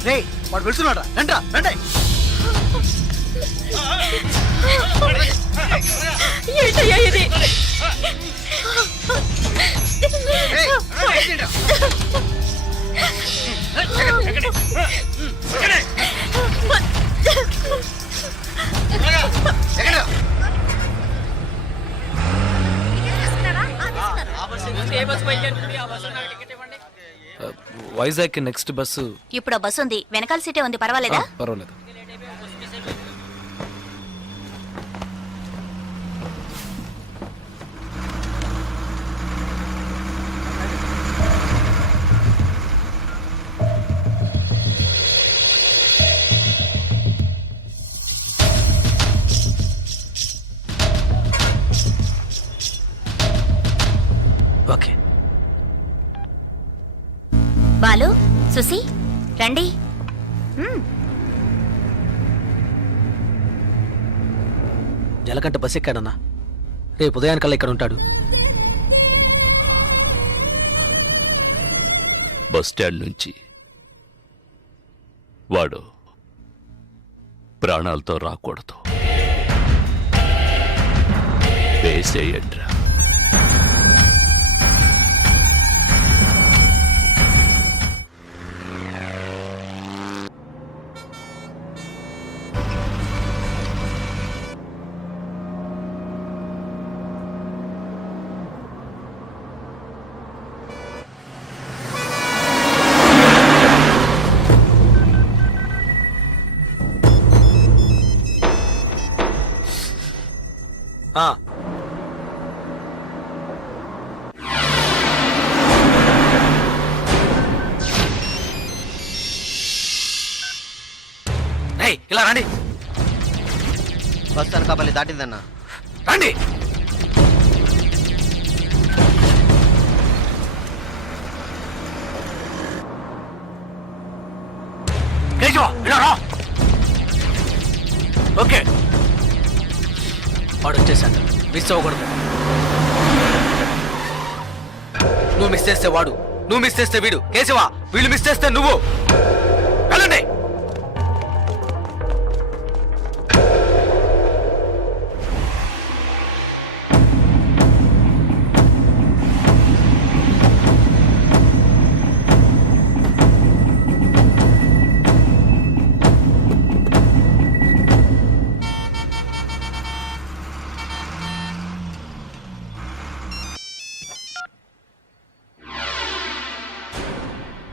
రే, వాడు వెళ్తున్నాడు. రండ్రా, రండి. ఏంటయ్యా ఇది? వైజాగ్ నెక్స్ట్ బస్సు ఇప్పుడు ఆ బస్సు ఉంది, వెనకాల సీటే ఉంది, పర్వాలేదా? పర్వాలేదు. ఓకే. బాలు, సుసి, రండి. జలకంట బస్ ఎక్కాడన్నా, రేపు ఉదయానికల్లా ఇక్కడ ఉంటాడు. బస్ స్టాండ్ నుంచి వాడు ప్రాణాలతో రాకూడదు. వేసేయండ్రా. ఇలా రండి. బస్ అనకాపల్లి దాటిందన్నా. రండి. ఓకే, వాడు వచ్చేసాడు. మిస్ అవ్వకూడదు. నువ్వు మిస్ చేస్తే వాడు, నువ్వు మిస్ చేస్తే వీడు. కేశవా, వీళ్ళు మిస్ చేస్తే నువ్వు. వెళ్ళండి.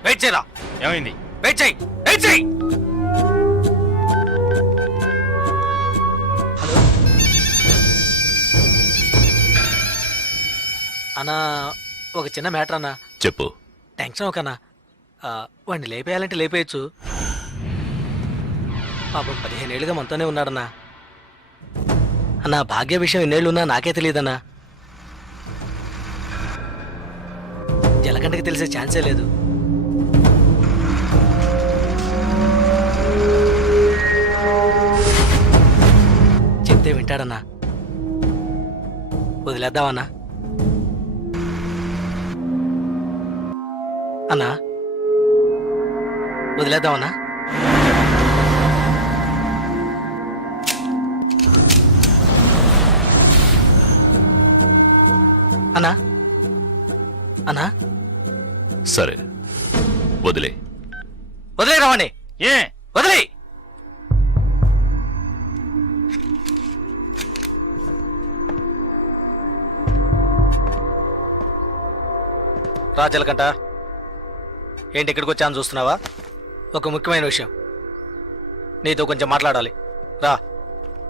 వెయిట్ చేయరా. ఏమైంది? వెయిట్ చేయి, వెయిట్ చేయి. హలో అన్నా, ఒక చిన్న మ్యాటర్ అన్నా. చెప్పు. టెన్షన్ ఒకనా, వాడిని లేపేయాలంటే లేపేయచ్చు. పాపం 15 ఏళ్ళుగా మనతోనే ఉన్నాడన్నా. అన్నా, భాగ్య విషయం ఎన్నేళ్ళు ఉన్నా నాకే తెలియదన్నా. జలకంటకి తెలిసే ఛాన్సే లేదు. చెప్తే వింటాడన్నా. వదిలేద్దామన్నా. అన్నా, వదిలేద్దామన్నా. అన్నా, అన్నా. సరే, వదిలే. వదిలే రావండి. ఏ వదిలే. రాజలకంట, ఏంటి ఇక్కడికి వచ్చాను చూస్తున్నావా? ఒక ముఖ్యమైన విషయం నీతో కొంచెం మాట్లాడాలి. రా,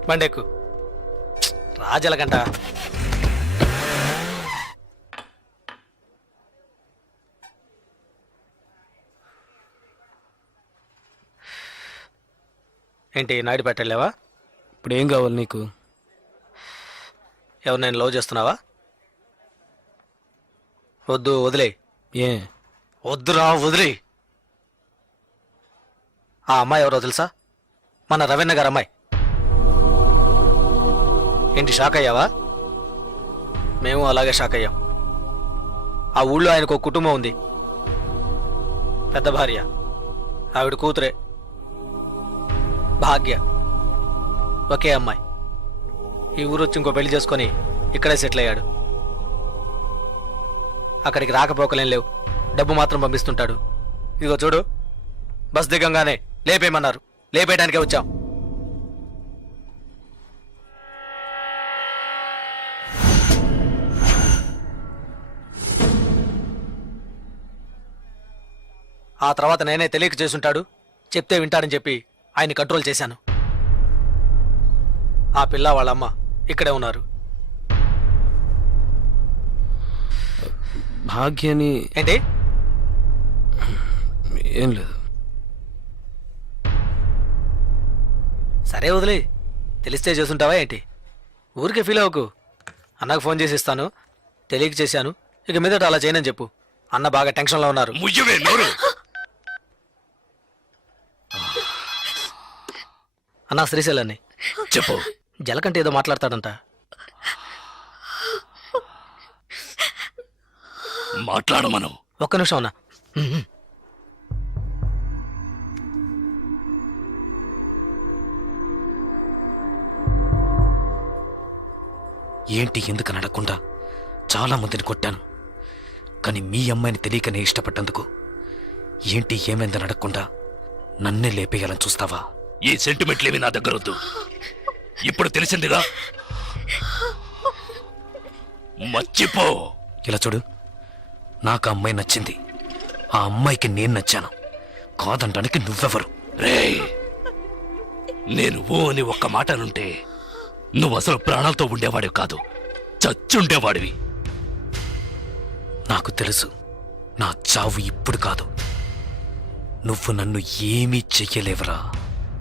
బండెక్కు. రాజలకంట. ఏంటి నాయుడుపేట వెళ్ళావా? ఇప్పుడు ఏం కావాలి నీకు? ఎవరు, నేను లవ్ చేస్తున్నావా? వద్దు, వదిలే. ఏ వద్దురా, వదిలే. ఆ అమ్మాయి ఎవరో తెలుసా? మన రవీణ గారు అమ్మాయి. ఏంటి, షాక్ అయ్యావా? మేము అలాగే షాక్ అయ్యాం. ఆ ఊళ్ళో ఆయనకు ఒక కుటుంబం ఉంది. పెద్ద భార్య, ఆవిడ కూతురే భాగ్య. ఒకే అమ్మాయి. ఈ ఊరు వచ్చి ఇంకో పెళ్లి చేసుకొని ఇక్కడే సెటిల్ అయ్యాడు. అక్కడికి రాకపోకలేం లేవు, డబ్బు మాత్రం పంపిస్తుంటాడు. ఇదిగో చూడు, బస్ దిగంగానే లేపేయమన్నారు. లేపేయడానికే వచ్చాం. ఆ తర్వాత నేనే తెలియక చేసుంటాడు, చెప్తే వింటాడని చెప్పి ఆయన కంట్రోల్ చేశాను. ఆ పిల్ల వాళ్ళమ్మ ఇక్కడే ఉన్నారు. భాగ్యని ఏంటి? ఏం లేదు. సరే వదిలే, తెలిస్తే చేసుంటావా ఏంటి? ఊరికే ఫీల్ అవ్వకు. అన్నకు ఫోన్ చేసి ఇస్తాను, తెలియక చేశాను, ఇక మీదట అలా చేయనని చెప్పు. అన్న బాగా టెన్షన్లో ఉన్నారు. ముయ్యవే నోరు. అన్నా శ్రీశైలాన్ని చెప్పు. జలకంటే ఏదో మాట్లాడతాడంట. మాట్లాడమను. ఒక్క నిమిషం అన్నా. ఏంటి ఎందుకని అడగకుండా చాలా మందిని కొట్టాను, కానీ మీ అమ్మాయిని తెలియకనే ఇష్టపడ్డందుకు ఏంటి ఏమైందని అడగకుండా నన్నే లేపేయాలని చూస్తావా? ఈ సెంటిమెంట్లేవి నా దగ్గర వద్దు. ఇప్పుడు తెలిసిందిగా, మర్చిపో. ఇలా చూడు, నాకు ఆ అమ్మాయి నచ్చింది, ఆ అమ్మాయికి నేను నచ్చాను. కాదంటానికి నువ్వెవరు? రేయ్, నేను ఓ అని ఒక్క మాట అనుంటే నువ్వు అసలు ప్రాణాలతో ఉండేవాడివి కాదు, చచ్చుండేవాడివి. నాకు తెలుసు, నా చావు ఇప్పుడు కాదు. నువ్వు నన్ను ఏమీ చెయ్యలేవరా.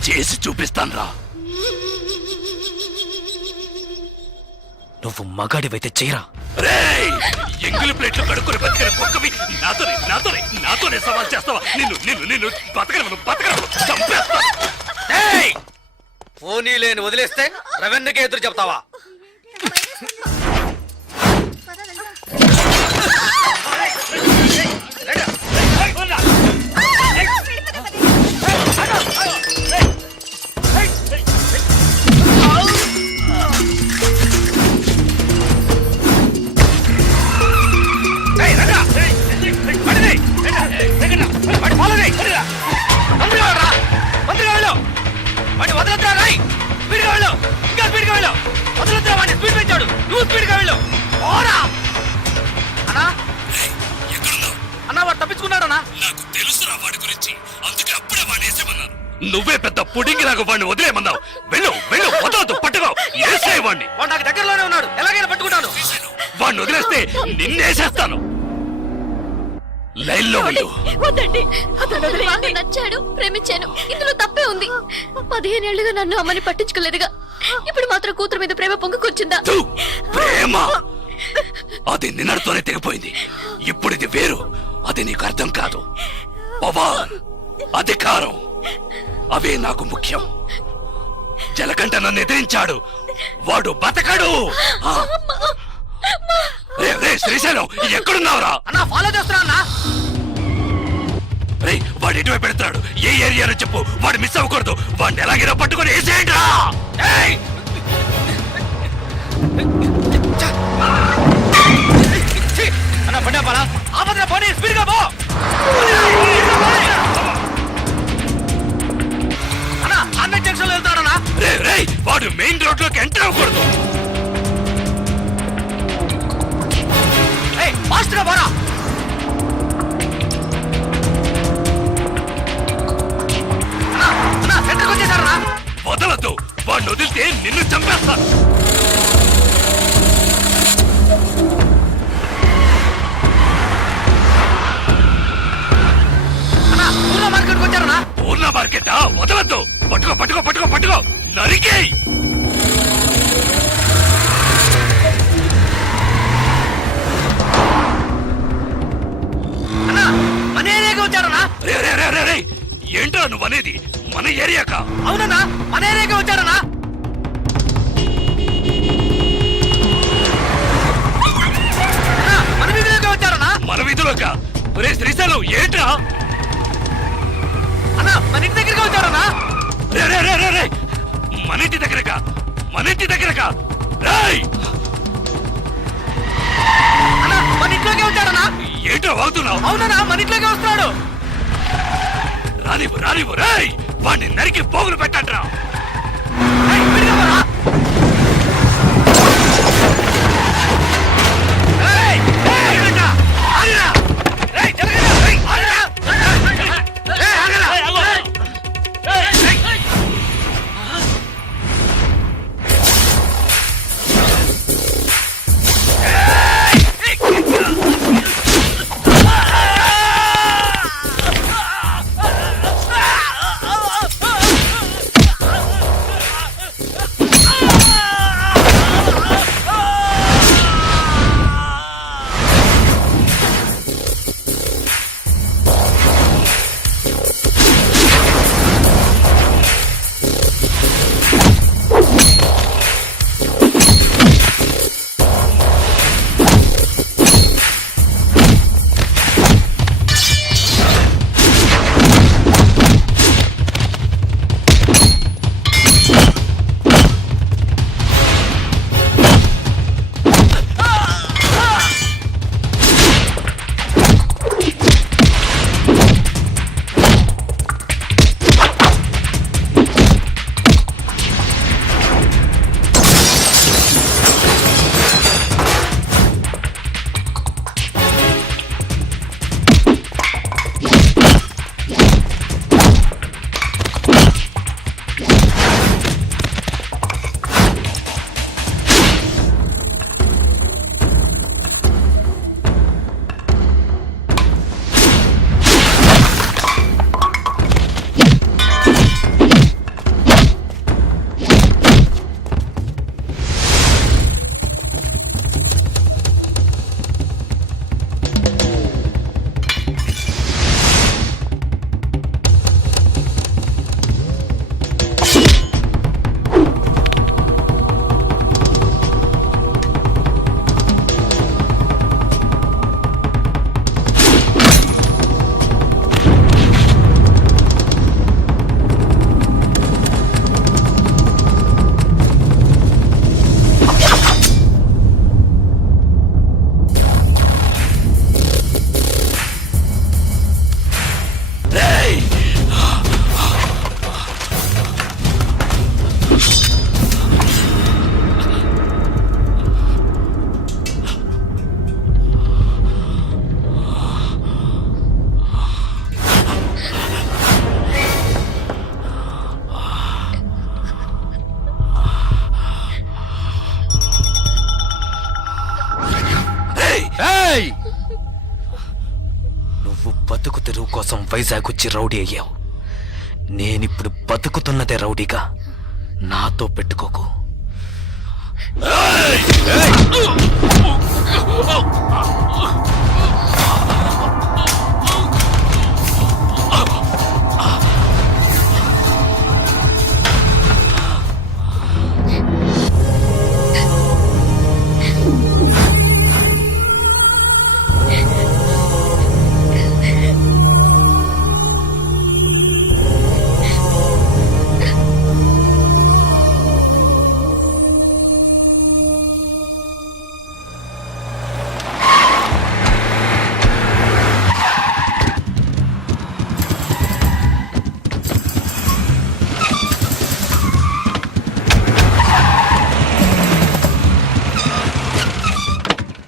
చేసి చూపిస్తాన్రా. నువ్వు మగాడివైతే చేయరా. రేయ్, ఎంగిలి ప్లేట్లు కడుక్కుని బతికిన కుక్కవి నాతోనే సవాల్ చేస్తావా? నిన్ను బతకను చంపేస్తా. పోనీ లేని వదిలేస్తే రెవెన్యూకి ఎదురు చెప్తావా? నాకు తెలుసురా వాడి గురించి, అందుకే అప్పుడే వాడిని వేసేమన్నాను. నువ్వే పెద్ద పుడింగి నాకు వాడిని వదిలేమన్నావు. వెళ్ళు వదలదు, పట్టుకో, వేసే వాడిని. వాడు నాకు దగ్గరలోనే ఉన్నాడు, ఎలాగైనా పట్టుకుంటాను. వాడిని వదిలేస్తే నిన్నేసేస్తాను. లైన్లో ఉండు. వద్దండి, అతను బాగా నచ్చాడు, ప్రేమించాను, ఇందులో తప్పే ఉంది. 15 ఏళ్లుగా నన్ను అమ్మని పట్టించుకోలేదుగా, ఇప్పుడు మాత్రం కూతురు మీద ప్రేమ పొంగుకొచ్చిందా? ప్రేమ అది నిన్నటితోనే తెగిపోయింది. ఇప్పుడు ఇది వేరు, అది నీకు అర్థం కాదు. పవర్, అధికారం, అవే నాకు ముఖ్యం. జలకంట నన్ను ఎదిరించాడు, వాడు బతకడు. రే శ్రీశైలం, ఎక్కడున్నావురా? అన్నా ఫాలో చేస్తున్నా. రే, వాడు ఎటువైపు పెడతాడు, ఏ ఏరియాలో చెప్పు, వాడు మిస్ అవ్వకూడదు. వాడిని ఎలాగైనా పట్టుకొని వేసేయండి రా. అన్నా పడ్డా పడా, ఆపదరా పోనీ, స్పీడ్ గా పో. అన్నా అన్న జంక్షన్ లో వెళ్తాడన్నా. రే, వాడు మెయిన్ రోడ్ లోకి ఎంటర్ అవ్వకూడదు. ఫాస్ట్ గా పోరా. అన్నా సెంటర్కి వచ్చేసారన్నా. వదలద్దు, వాడిని వదిలితే నిన్ను చంపేస్తాను. అన్నా పూర్ణ మార్కెట్కి వచ్చారన్నా. పూర్ణ మార్కెటా? వదలద్దు, పట్టుకో, నరికేయ్. అన్నా మన ఏరియాకి వచ్చారన్నా. రే, ఏంట్రా నువ్వు అనేది? మన ఏరియాకా? అవునన్నా, మన ఏరియాకి వచ్చారన్నా. మన వీధిలోకి వచ్చారన్నా. మన వీధిలోకా? రే శ్రీశైలం, ఏంట్రా? అన్నా మన ఇంటి దగ్గరికి వచ్చారన్నా. రే, మన ఇంటి దగ్గరకా? రేయ్, అన్నా మన ఇంట్లోకి వచ్చారన్నా. ఏంట్రా వాగుతున్నావు? అవునన్నా, మన ఇంట్లోకి వస్తున్నాడు. రానివ్వు. రేయ్, వాడిని నరికి పోగులు పెట్టండ్రా. వైజాగ్ వచ్చి రౌడీ అయ్యావు. నేనిప్పుడు బతుకుతున్నదే రౌడీగా. నాతో పెట్టుకోకు.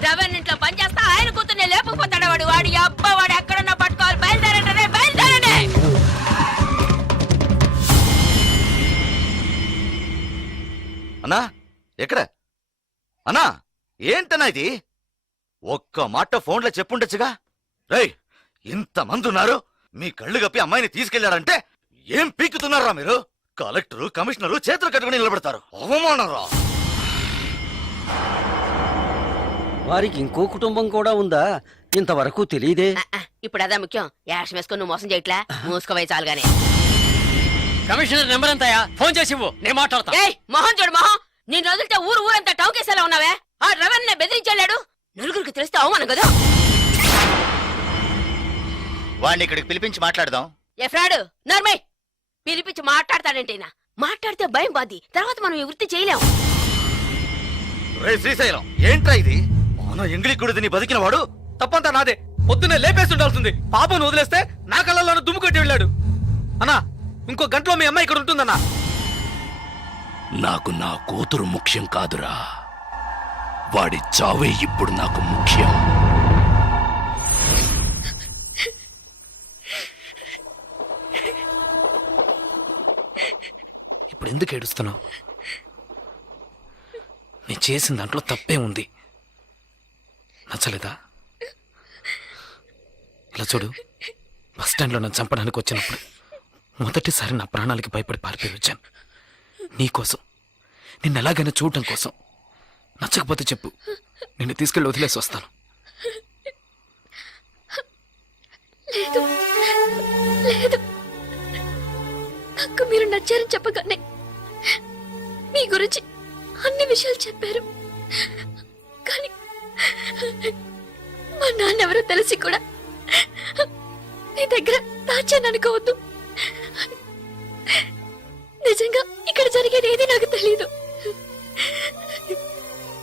రవన్ ఇంట్లో పని చేస్తా ఆయన కూతుర్ని లేపుకుపోతాడు వాడు. వాడి అబ్బా వాడు ఎక్కడన్నా పట్టుకోవాలి. బయలుదేరండి, బయలుదేరండి. అన్నా ఎక్కడ అన్నా? ఏంటన్నా ఇది? ఒక్క మాట ఫోన్లో చెప్పుండొచ్చుగా. రేయ్, ఇంతమంది ఉన్నారు, మీ కళ్ళు కప్పి అమ్మాయిని తీసుకెళ్లాడంటే ఏం పీకుతున్నారా మీరు? కలెక్టరు కమిషనరు చేతులు కట్టుకుని నిలబెడతారు. అవమానరా. వారికి ఇంకో కుటుంబం కూడా ఉందా? ఇంతవరకు తెలియదే. ఇప్పుడు అదే ముఖ్యం. యాక్షన్ వేసుకొని నువ్వు మోసం చేయట్లా. మూసుకోవే చాలుగానే. కమిషనర్ నెంబర్ ఎంతయా? ఫోన్ చేసి ఇవ్వు, నేను మాట్లాడతా. ఏయ్ మొహం చూడు మొహం. నేను వదిలితే ఊరంతా టౌకేసేలా ఉన్నావే. ఆ రవన్ బెదిరించాడు. నలుగురికి తెలిస్తే అవమానం కదా. వాడిని ఇక్కడికి పిలిపించి మాట్లాడదాం. ఏ ఫ్రాడు నర్మయ్, పిలిపించి మాట్లాడతాడంటేనా? మాట్లాడితే భయం బాది. తర్వాత మనం ఈ వృత్తి చేయలేం. రే శ్రీశైలం, ఏంట్రా ఇది? మన ఎంగిలి కుడిదిని బతికిన వాడు తప్పంతా నాదే. పొద్దున్నే లేపేసి ఉండాల్సింది. పాపను వదిలేస్తే నా కళ్ళల్లోనూ దుమ్ము కొట్టి వెళ్ళాడు. అన్నా, ఇంకో గంటలో మీ అమ్మాయి ఇక్కడ ఉంటుందన్నా. నాకు నా కూతురు ముఖ్యం కాదురా, వాడి చావే ఇప్పుడు నాకు ముఖ్యం. ఇప్పుడు ఎందుకు ఏడుస్తున్నావు? నేను చేసిన దాంట్లో తప్పే ఉంది. నచ్చలేదా? ఇలా చూడు, బస్ స్టాండ్లో నన్ను చంపడానికి వచ్చినప్పుడు మొదటిసారి నా ప్రాణాలకి భయపడి పారిపోయి వచ్చాను. నీకోసం, నిన్ను ఎలాగైనా చూడటం కోసం. నచ్చకపోతే చెప్పు, నిన్ను తీసుకెళ్ళి వదిలేసి వస్తాను. లేదు లేదు, నాకు మీరు నచ్చారని చెప్పగానే మీ గురించి అన్ని విషయాలు చెప్పారు. కానీ మా నాన్నెవరో తెలిసి కూడా నీ దగ్గర దాచాను అనుకోవద్దు. నిజంగా ఇక్కడ జరిగేది ఏది నాకు తెలీదు.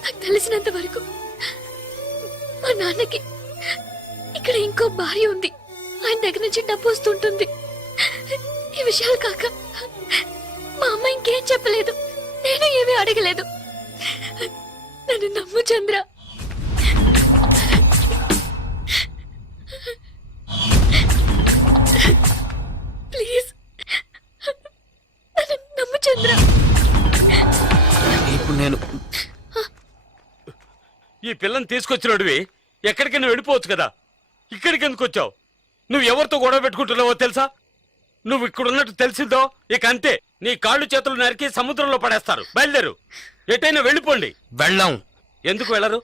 నాకు తెలిసినంత వరకు మా నాన్నకి ఇక్కడ ఇంకో భార్య ఉంది. ఆయన దగ్గర నుంచి డబ్బు వస్తుంటుంది. ఈ విషయాలు కాక మా అమ్మ ఇంకేం చెప్పలేదు. నేను ఏమీ అడగలేదు. నన్ను నమ్ము చంద్ర. ప్లీజ్ నన్ను నమ్ము చంద్ర. ఇప్పుడు నేను ఈ పిల్లని తీసుకొచ్చినోడివి ఎక్కడికైనా వెళ్ళిపోవచ్చు కదా. ఇక్కడికి ఎందుకు వచ్చావు? నువ్వు ఎవరితో గొడవ పెట్టుకుంటున్నావో తెలుసా? నువ్వు ఇక్కడున్నట్టు తెలిసిందో ఇక అంతే, నీ కాళ్ళు చేతులు నరికి సముద్రంలో పడేస్తారు. బయలుదేరు, ఎటైనా వెళ్ళిపోండి. వెళ్ళాం. ఎందుకు వెళ్ళరు?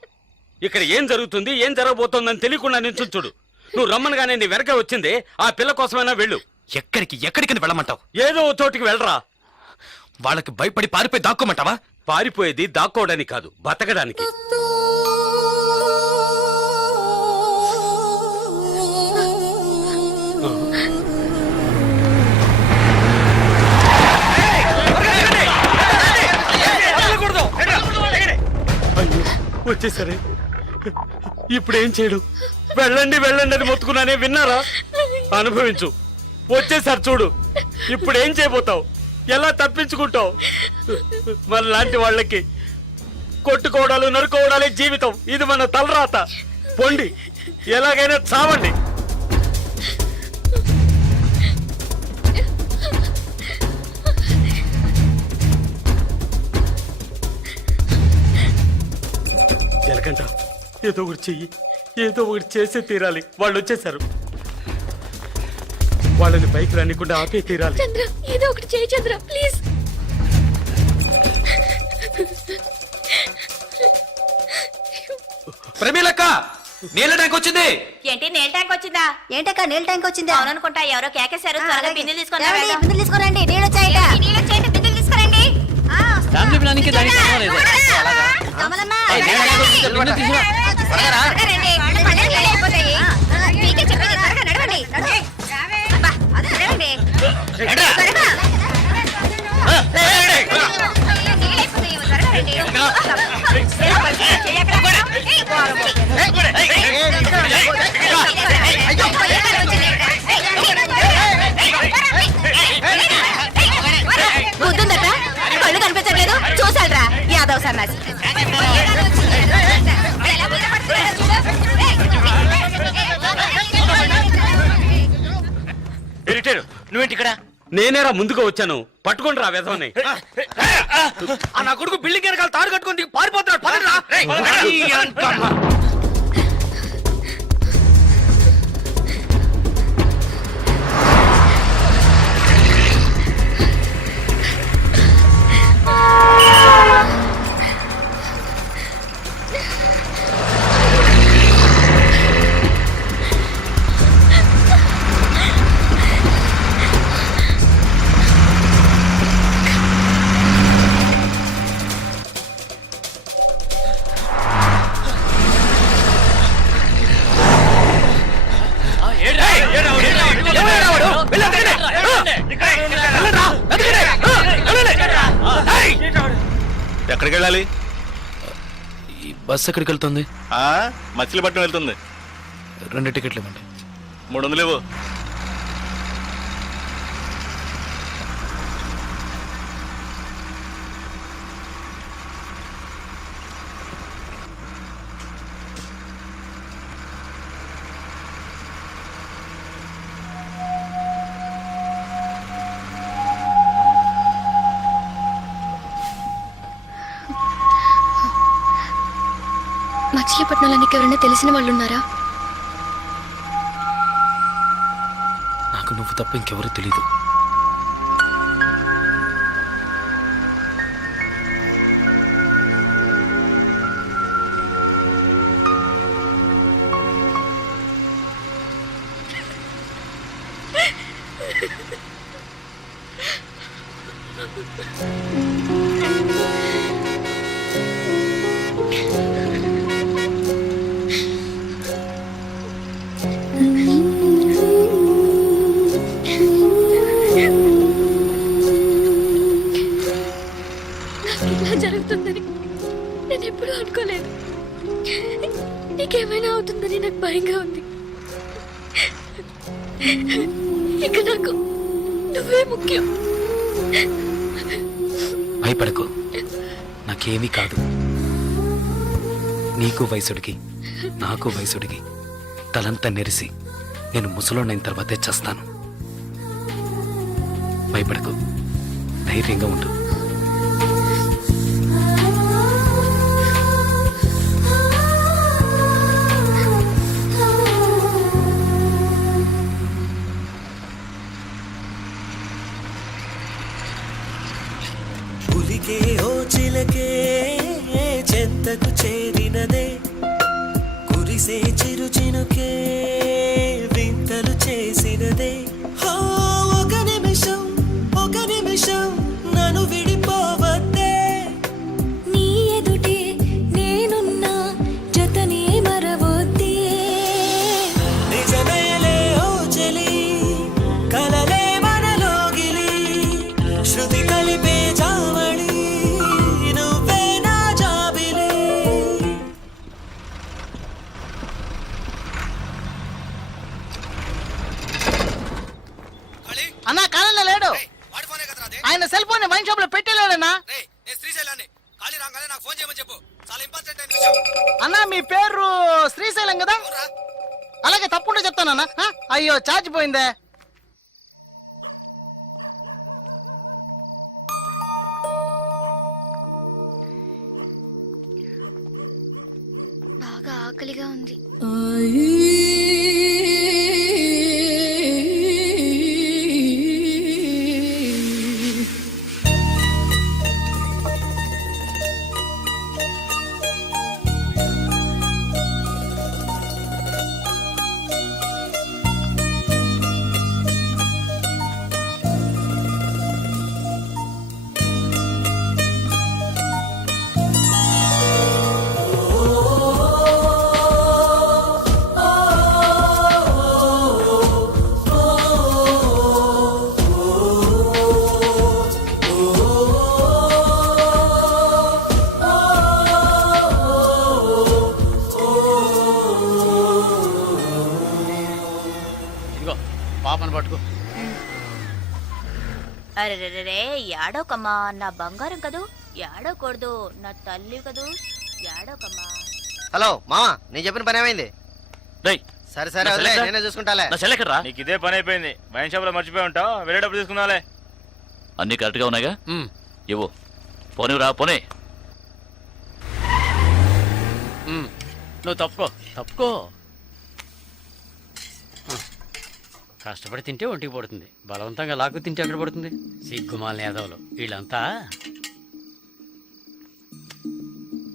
ఇక్కడ ఏం జరుగుతుంది, ఏం జరగబోతోందని తెలియకుండా నిల్చుంచుడు. నువ్వు రమ్మనగానే నీ వెనక వచ్చింది ఆ పిల్ల కోసమైనా వెళ్ళు. ఎక్కడికి వెళ్ళమంటావు? ఏదో ఓ చోటికి వెళ్ళరా. వాళ్ళకి భయపడి పారిపోయి దాక్కోమంటావా? పారిపోయేది దాక్కోవడానికి కాదు, బతకడానికి. వచ్చేసరే, ఇప్పుడు ఏం చేయడం? వెళ్ళండి వెళ్ళండి అని మొత్తుకున్నానే, విన్నారా? అనుభవించు. వచ్చేసారి చూడు, ఇప్పుడు ఏం చేయబోతావు? ఎలా తప్పించుకుంటావు? మన లాంటి వాళ్ళకి కొట్టుకోవడాలు నరుకోవడాలే జీవితం. ఇది మన తలరాత. పొండి, ఎలాగైనా చావండి. జలకంట, ఏదో ఒకటి చెయ్యి, ఏదో ఒకటి చేసే తీరాలి. వాళ్ళు వచ్చేసారు. వాళ్ళని పైకి రానికుండా ఆపే తీరాలి. చంద్ర ఏదో ఒకటి చేయి చంద్ర ప్లీజ్. ప్రమీలక్క నీళ్ళ ట్యాంక్ వచ్చింది. ఏంటి నీళ్ళ ట్యాంక్ వచ్చిందా? ఏంటక్క నీళ్ళ ట్యాంక్ వచ్చిందా? అవుననుకుంటా, ఎవరో కేకేశారు. త్వరగా బిందెలు బిందెలు తీసుకురండి. నీళ్ళు వచ్చాయట. బిందెలు తీసుకురండి. ఫ్యామిలీ ప్లానింగ్ దానికి సంబంధం లేదు. కమలమ్మ ఏయ్, బిందెలు తీసుకురా. త్వరగా రండి. పన్నెండు నీళ్ళు అయిపోతాయి. మీకే చెప్పేది త్వరగా నడవండి. అబ్బా, అదే నడవండి. త్వరగా. నీళ్ళు అయిపోతాయి. త్వరగా రండి. బుద్ధుందట, కళ్ళు కనిపించట్లేదు. చూసాడ్రా యాదవ్ సన్నాసి. నువ్వేంటి ఇక్కడ? నేనేరా ముందుగా వచ్చాను. పట్టుకోండి రా వెధవని. నా కొడుకు బిల్డింగ్ వెనకాల తాడు కట్టుకుని పారిపోతున్నాడు. పదండి రా. ఎక్కడికి వెళ్ళాలి? ఈ బస్ ఎక్కడికి వెళ్తుంది? మచిలీపట్నం వెళ్తుంది. 2 టికెట్లు ఇవ్వండి. 300 ఇవ్వు. మచిలీపట్నంలో నీకు ఎవరైనా తెలిసిన వాళ్ళు ఉన్నారా? నాకు నువ్వు తప్ప ఇంకెవరూ తెలీదు. ఇలా జరుగుతుందని నేను ఎప్పుడూ అనుకోలేదు. నీకేమైనా అవుతుందని నాకు భయంగా ఉంది. ఇక నాకు నువ్వే ముఖ్యం. భయపడకు, నాకేమీ కాదు. నీకు వయసుడికి నాకు వయసుడికి తలంతా నెరిసి నేను ముసలోనైన తర్వాతే చేస్తాను. భయపడకు, ధైర్యంగా ఉండు. పులికే ఓ చిలకే చెంతకు చేరినదే, కురిసే చిరు చినుకే వింతలు చేసినదే. ఒక నిమిషం నన్ను విడిపోవద్దే. నీ ఎదుటే నేనున్నా జతనే మరవొద్దే. నిజమేలే ఓ చెలి, కలలే మనలోగిలి, శృతి కలిపే జావళి, నువ్వే నా జాబిలి. అన్నా కాలంలో లేడు. ఆయన సెల్ ఫోన్ వైన్ షాప్ లో పెట్టలేడన్నా. అన్నా మీ పేరు శ్రీశైలం కదా? అలాగే తప్పుంటే చెప్తానన్నా. అయ్యో ఛార్జ్ పోయిందే. బాగా ఆకలిగా ఉంది. అరే యాడోకమ్మా, నా బంగారం కదూ, యాడోకూడదు, నా తల్లి కదూ, యాడోకమ్మా. హలో మామా, నేను చెప్పిన పని ఏమైంది? రేయ్, సరే సరే నా వదిలే, సెలెక్ట్ నేనే చూసుకుంటాలే. నా చెల్లెక్కడ్రా? నీకు ఇదే పని అయిపోయింది. వైన్ షాప్ లో మర్చిపోయి ఉంటావు, వేరే డబ్బులు తీసుకుందాలే. అన్ని కరెక్ట్గా ఉన్నాయిగా? ఇవ్వు. పోనిరా పోనీ. నువ్వు తప్పుకో. కష్టపడి తింటే ఒంటికి పడుతుంది, బలవంతంగా లాక్కు తింటే ఎక్కడ పడుతుంది? సిగ్గుమాల యాదవులు వీళ్ళంతా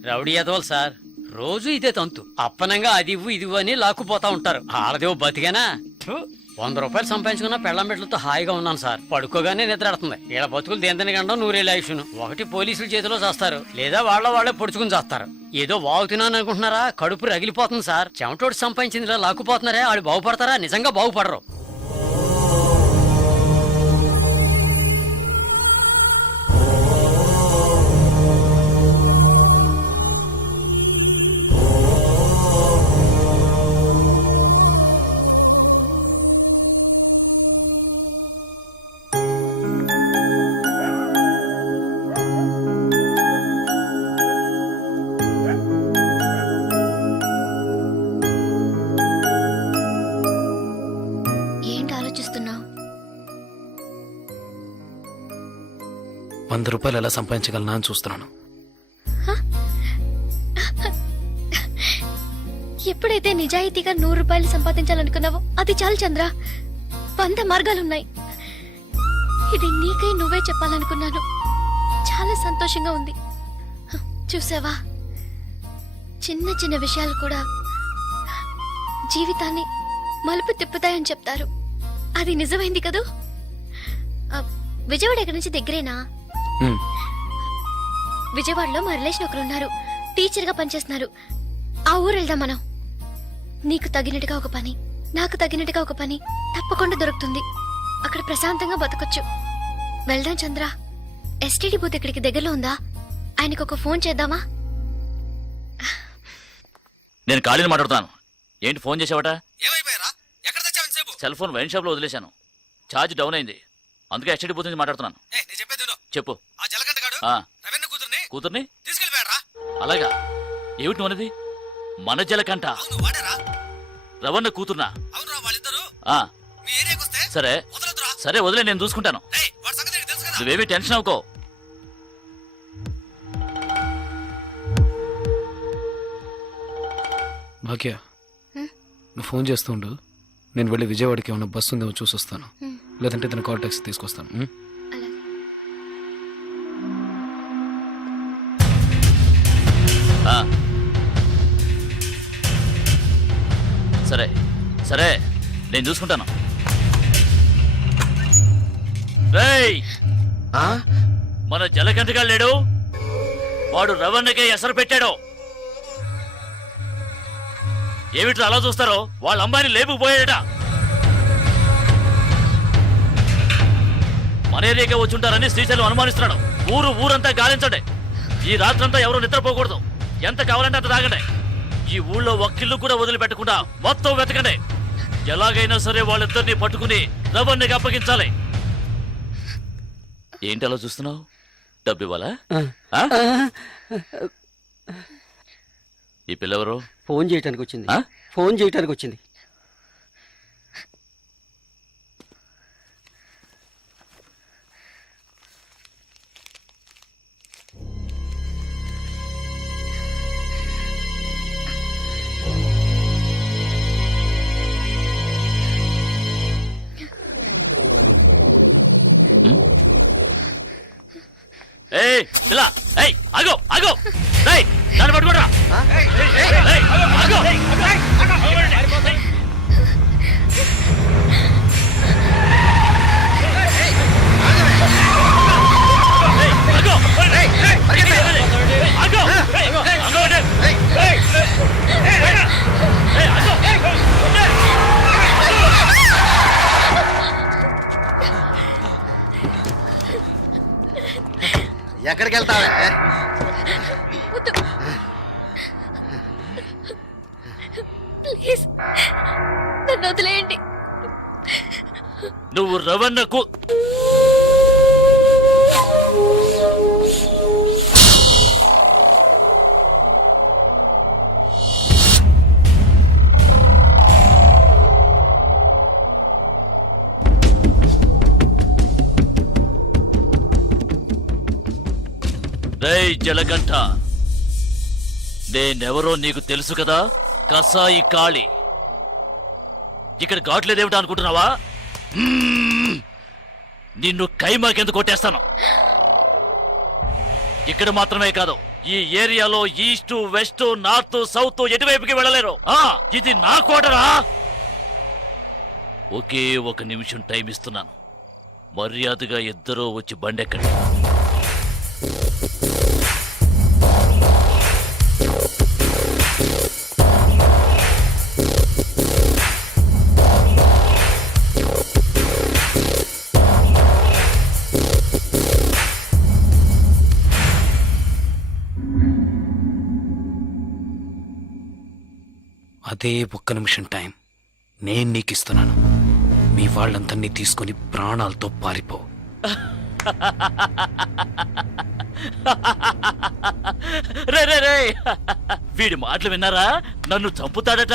రౌడీ యాదవులు సార్. రోజు ఇదే తంతు, అప్పనంగా అది ఇవ్వు ఇది ఇవ్వు అని లాక్కుపోతా ఉంటారు. ఆడదేవో బతికేనా? 100 రూపాయలు సంపాదించుకున్న పెళ్ళం బిడ్డలతో హాయిగా ఉన్నాను సార్. పడుకోగానే నిద్ర ఆడుతుంది. వీళ్ళ బతుకులు దేంతని గండం 100 ఆయుష్ను. ఒకటి పోలీసుల చేతిలో చేస్తారు, లేదా వాళ్ళే పొడుచుకుని చేస్తారు. ఏదో వాగుతున్నాను అనుకుంటున్నారా? కడుపు రగిలిపోతుంది సార్. చెమటోడు సంపాదించిందిలా లాక్కుపోతున్నారే, ఆడు బాగుపడతారా? నిజంగా బాగుపడరు. ఏంటి ఆలోచిస్తున్నావు? 100 రూపాయలు ఎలా సంపాదించగలనా అని చూస్తున్నాను. ఎప్పుడైతే నిజాయితీగా 100 రూపాయలు సంపాదించాలనుకున్నావో అది చాలు చంద్ర. 100 మార్గాలున్నాయి. ఇది నీకై నువ్వే చెప్పాలనుకున్నాను. చాలా సంతోషంగా ఉంది. చూసావా, చిన్న చిన్న విషయాలు కూడా జీవితాన్ని మలుపు తిప్పుతాయని చెప్తారు. అది నిజమైంది కదూ. విజయవాడ ఎక్కడి నుంచి దగ్గరేనా? విజయవాడలో మా రిలేషన్ ఒకరు ఉన్నారు, టీచర్ గా పనిచేస్తున్నారు. ఆ ఊరు వెళ్దాం మనం. నీకు తగినట్టుగా ఒక పని, నాకు తగినట్టుగా ఒక పని తప్పకుండా దొరుకుతుంది. అక్కడ ప్రశాంతంగా బతకొచ్చు. వెళ్దాం చంద్ర. ఎస్టీడీ బూత్ ఇక్కడికి దగ్గరలో ఉందా? ఆయనకు ఒక ఫోన్ చేద్దామా? నేను ఖాళీని మాట్లాడుతాను. ఏంటి ఫోన్ చేసావట? ఏమైపోయారా? ఎక్కడ తెచ్చావు ఇంతసేపు? సెల్ ఫోన్ వైన్ షాప్ లో వదిలేశాను. ఛార్జ్ డౌన్ అయింది, అందుకే ఎస్టీడీ బూత్ నుంచి మాట్లాడుతున్నాను. నేను చెప్పేది విను. చెప్పు. ఆ జలగంటగాడు ఆ, రవీంద్ర కూతుర్ని తీసుకెళ్ళిపోయారా? అలాగా? ఏమిటి మనది? మన జలకంట అవును వాడేరా. రవణ కూతుర్నా? అవునురా, వాళ్ళిద్దరు ఆ, మీ ఏరియాకి వస్తే సరే వదలొద్దురా. సరే వదిలే, నేను చూసుకుంటాను. ఏయ్, వాడి సంగతి నీకు తెలుసు కదా. నువ్వేమీ టెన్షన్ అవ్వకో. భాగ్య, నువ్వు ఫోన్ చేస్తుండు. నేను వెళ్ళి విజయవాడకి ఏమన్నా బస్సు ఉందేమో చూసి వస్తాను. లేదంటే తన కాల్ టాక్సీ తీసుకొస్తాను. ఆ, సరే సరే, నేను చూసుకుంటాను. రేయ్, మన జలకంటగా లేడు, వాడు రవణకే ఎసరు పెట్టాడు. ఏమిట్రా అలా చూస్తారో? వాళ్ళ అమ్మాయిని లేపుకుపోయాడట. మన ఏరియాకే వచ్చుంటారని శ్రీశైలం అనుమానిస్తున్నాడు. ఊరంతా గాలించండి. ఈ రాత్రంతా ఎవరు నిద్రపోకూడదు. ఎంత కావాలంటే అంత తాగండి. ఈ ఊళ్ళో ఒక్కిల్లు కూడా వదిలిపెట్టకుండా మొత్తం వెతకండి. ఎలాగైనా సరే వాళ్ళిద్దరిని పట్టుకుని రవణ్ణికి అప్పగించాలి. ఏంటి అలా చూస్తున్నావు? డబ్బు ఇవ్వాలా? ఈ పిల్లెవరు? ఫోన్ చేయడానికి వచ్చింది. ఏయ్ పిల్ల, ఏయ్ ఆగో ఆగో, ఏయ్ దాన్ని పట్టుకోరా. ఆగో, ఎక్కడికి వెళ్తావే? ప్లీజ్ నన్ను వదిలేయండి. నువ్వు రవణకు రేయ్ జలకంఠ, నేనెవరో నీకు తెలుసు కదా? కసాయి కాళి. ఇక్కడ ఘాట్లేదేమిటా అనుకుంటున్నావా? నిన్ను కైమాకెందుకు కొట్టేస్తాను. ఇక్కడ మాత్రమే కాదు, ఈ ఏరియాలో ఈస్ట్ వెస్ట్ నార్త్ సౌత్ ఎటువైపుకి వెళ్ళలేరు. ఇది నా కోటరా. ఒకే 1 నిమిషం టైం ఇస్తున్నాను. మర్యాదగా ఇద్దరూ వచ్చి బండెక్కండి. అదే 1 నిమిషం టైం నేను నీకు ఇస్తున్నాను. మీ వాళ్ళందరినీ తీసుకొని ప్రాణాలతో పారిపో. రే రే రే, వీడి మాటలు విన్నారా? నన్ను చంపుతాడట.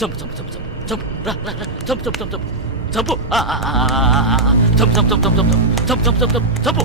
చంపు చంపు చంపు చంపు చంపు రా, రా, రా. చంపు చంపు చంపు చంపు చంపు చంపు చంపు చంపు చంపు చంపు చంపు చంపు చంపు.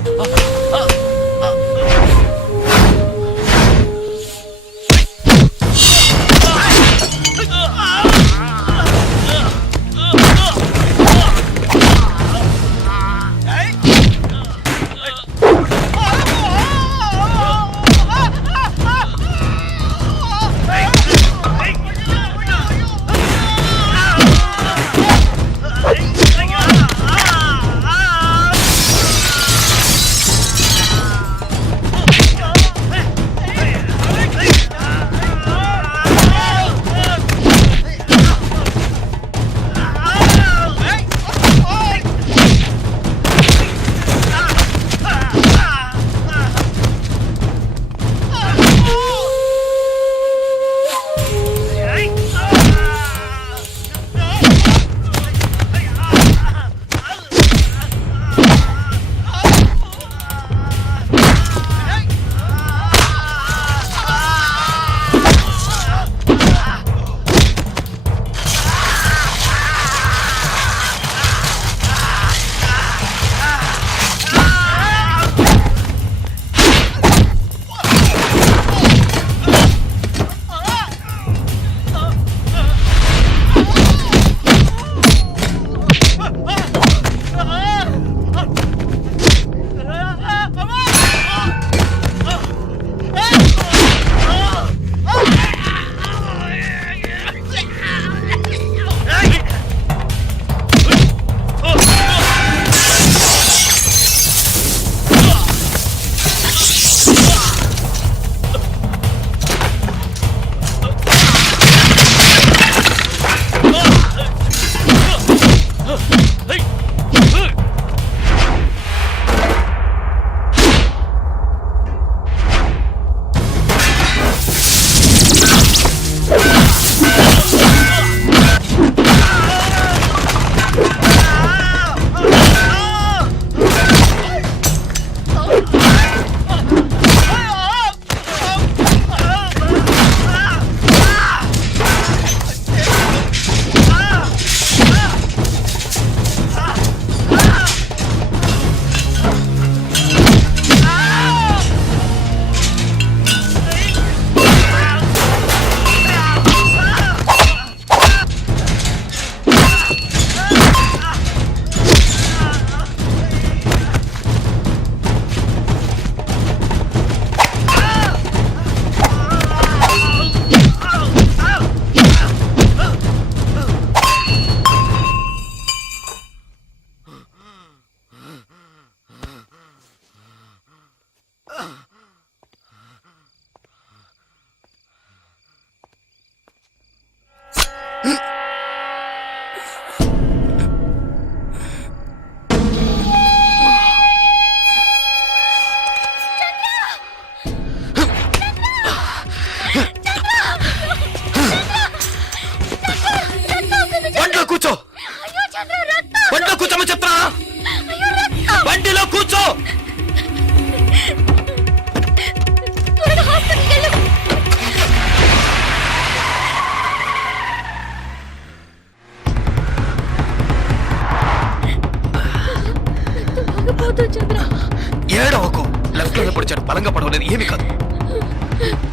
వచ్చాడు, బలంగా పడవలేదు, ఏమీ కాదు.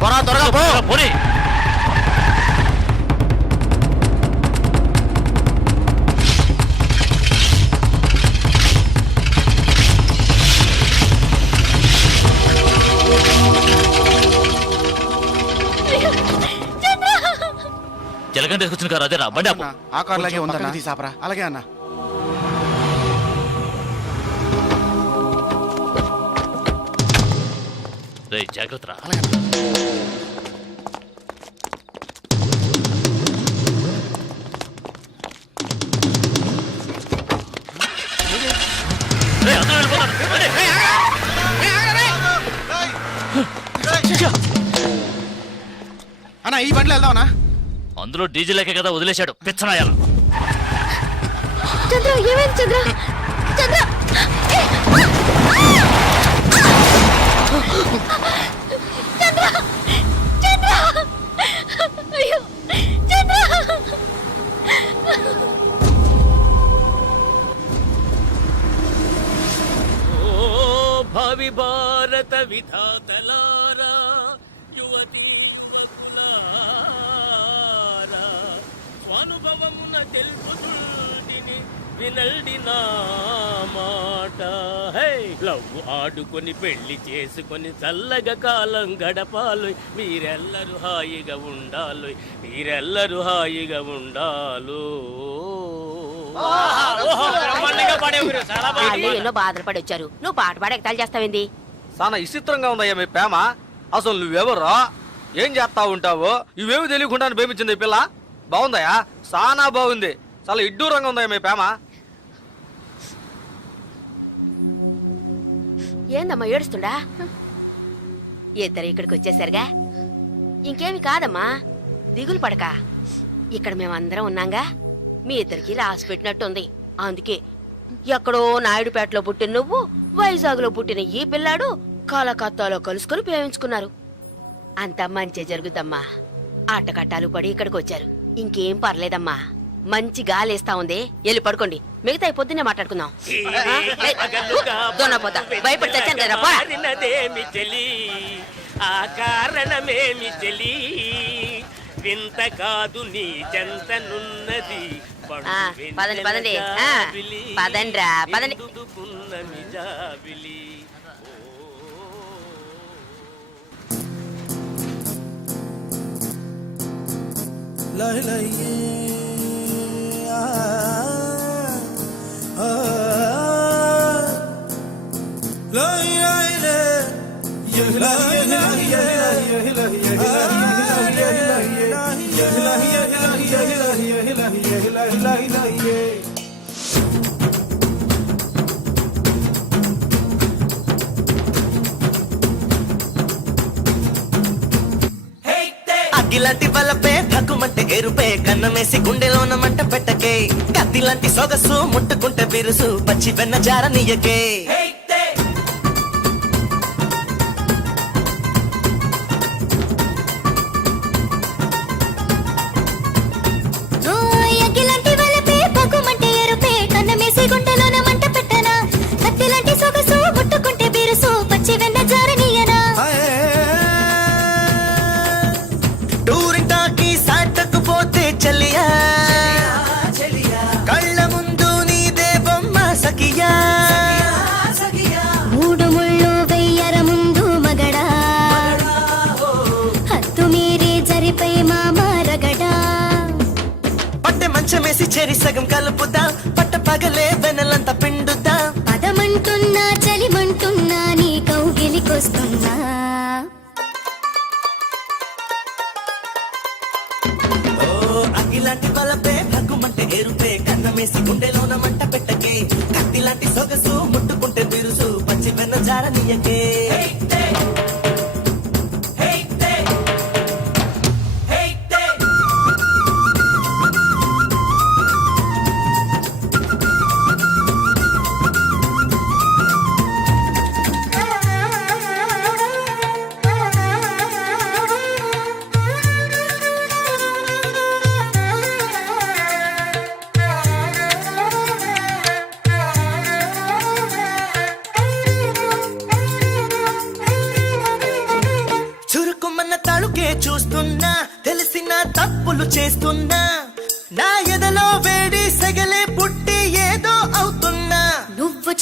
త్వరగా పో. పోనీ జలగంట తీసుకొచ్చిన కారు అదేనా? బండి ఆపు. ఆ కార్ లాగే ఉందన్నా, తీసాపరా. అలాగే అన్న. రేయ్, జాగ్రత్త రా. రేయ్, అందరూ వెళ్ళిపోతారు. రండి. అన్న ఈ బండిలో వెళ్దామన్నా. అందులో డీజిల్ లేకే కదా వదిలేశాడు పిచ్చనాయాల. చంద్ర ఏమైంది చంద్ర? చంద్ర చంద్ర చంద్ర అయ్యో చంద్ర. ఓ భావి భారత విధాతలారా, యువతీ యువకులారా, స్వానుభవమున తెలుపుతుంటిని వినల్డి నా మాట. హే లవ్ ఆడుకొని పెళ్లి చేసుకొని చల్లగా కాలం గడపాలు, మీరెల్లరూ హాయిగా ఉండాలి, మీరెల్లరూ హాయిగా ఉండాలు. ఎన్నో బాధలు పడి వచ్చారు, నువ్వు పాట పాడి ఎగతాళి చేస్తావేంది? చాలా విచిత్రంగా ఉందయ్యా మీ ప్రేమ. అసలు నువ్వెవరో, ఏం చేస్తా ఉంటావో ఇవేమి తెలియకుండా ప్రేమించింది ఈ పిల్ల. బాగుందయ్యా, చాలా బాగుంది. చాలా ఇడ్డూరంగా ఉందయ్యా మీ ప్రేమ. ఏందమ్మా ఏడుస్తుండా? ఇద్దరు ఇక్కడికి వచ్చేసరిగా, ఇంకేమి కాదమ్మా, దిగులు పడక. ఇక్కడ మేమందరం ఉన్నాగా, మీ ఇద్దరికి రాసి పెట్టినట్టుంది. అందుకే ఎక్కడో నాయుడుపేటలో పుట్టిన నువ్వు, వైజాగ్లో పుట్టిన ఈ పిల్లాడు కలకత్తాలో కలుసుకొని ప్రేమించుకున్నారు. అంతా మంచి జరుగుదమ్మా. ఆటకట్టాలు పడి ఇక్కడికి వచ్చారు. ఇంకేం పర్లేదమ్మా, మంచి గాలేస్తా ఉంది. వెళ్ళి పడుకోండి, మిగతా పొద్దున్నే మాట్లాడుకుందాం. భయపడి చచ్చాను కదా. కారణమేమి చెలి, ఆ కారణమేమి చెలి, వింత కాదు నీ చెంతనున్నది. పదండి పదండి పదండ్రా పదండి. అగ్గిలాంటి బలపే భగ్గుమంటే ఎరుపే, కన్నమేసి గుండెలోన మంట పెట్టకే, కత్తిలాంటి సొగసు ముట్టుకుంటే బిరుసు, పచ్చి వెన్న జారనీయకే. టూరింటాకి సాటకు పోతే చలియా, కళ్ళ ముందు నీదే బొమ్మ సఖియా. మూడు ముళ్ళు వెయ్యర ముందు మగడా, హత్తు మీరే జరిపై మామ రగడా. పట్టె మంచమేసి చెరి సగం కలుపుదా, పట్ట పగలే వెనలంతా పిండుదా. పదమంటున్నా చలిమంటున్నా నీ కౌగిలికొస్తున్నా. అగ్గిలాంటి బలపే భగ్గుమంటే ఎరుపే, కన్నమేసి గుండెలోన మంట పెట్టకే, కత్తిలాంటి సొగసు ముట్టుకుంటే బిరుసు, పచ్చి వెన్న జారనీయకే.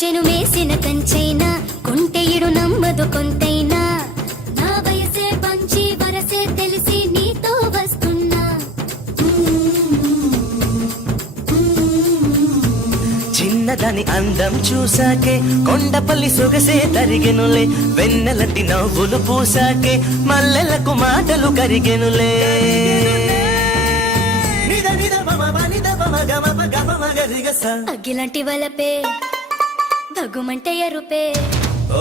చెను మేసిన కంచైనా కొంటెయుడు నమ్మదు కొంతైనా నా వయసే పంచి వరసే తెలిసి నీతో వస్తున్నా చిన్నదాని అందం చూసాకే కొండపల్లి సొగసే తరిగెనులే వెన్నెలటి నవ్వులు పూసాకే మల్లెలకు మాటలు కరిగెనులే నిద నిద మమ నిద మమ గమ గమ మగరిగస అగ్గిలాంటి వలపే భగుమంటే ఎరుపే ఓ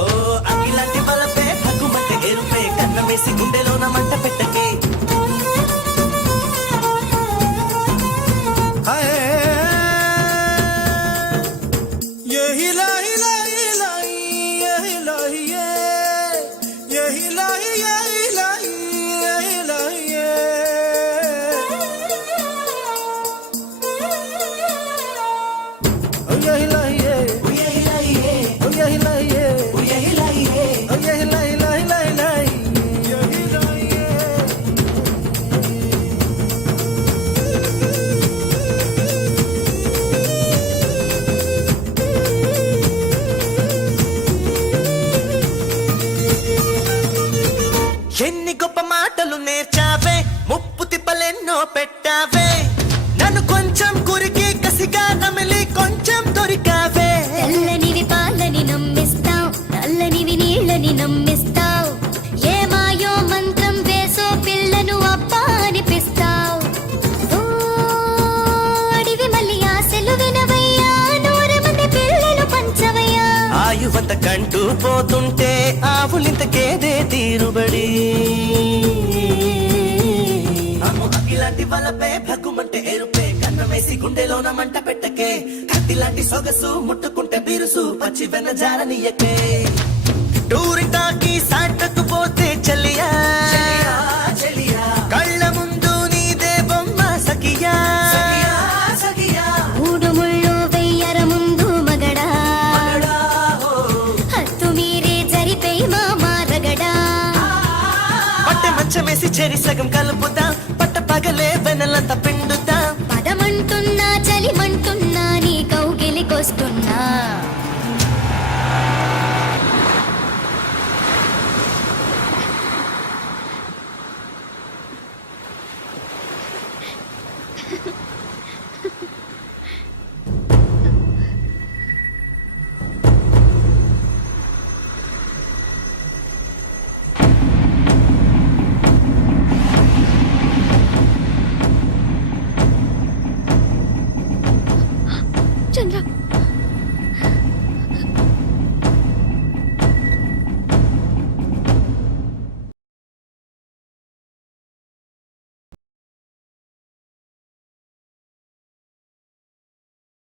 అగిలాంటి బలపే భగ్గుమంటే ఎరుపే కన్నమేసి గుండెలోన మంట పెట్టకే ఎన్ని గొప్ప మాటలు నేర్చావే ముప్పు తిప్పలెన్నో పెట్టావే నన్ను కొంచెం కురికి కసిగా నమిలి కొంచెం దొరికావే తెల్లనివి పాలని నమ్మిస్తావు నల్లనివి నీళ్ళని నమ్మిస్తావు ఏ మాయో మంత్రం వేసో పిల్లను అబ్బా అనిపిస్తావు అడివి మళ్ళీ ఆశలు వినవయ్యా 100 మంది పిల్లలు పంచవయ్యా ఆయువంత కంటూ పోతుంటే ఆవులింతకేదే తీరుబడి అమ్ము అగిలాంటి వలపే భగ్గుమంటే ఎరుపే కన్నమేసి గుండెలోన మంట పెట్టకే కత్తిలాంటి సొగసు ముట్టుకుంటే బిరుసు పచ్చి వెన్న జారనీయకే టూరిటాకి సాటకు పోతే చెల్లియా కళ్ళ ముందు నీదే బొమ్మ సఖియా మూడు ముళ్ళు వెయ్యర ముందు మగడా హత్తు మీరే జరిపై మామా రగడా పట్టె మంచమేసి చెరి సగం కలుపుతా పట్ట పగలే వెనలంత పిండుతా పదమంటున్నా చలిమంటున్నా నీ కౌగిలికొస్తున్నా చంద్ర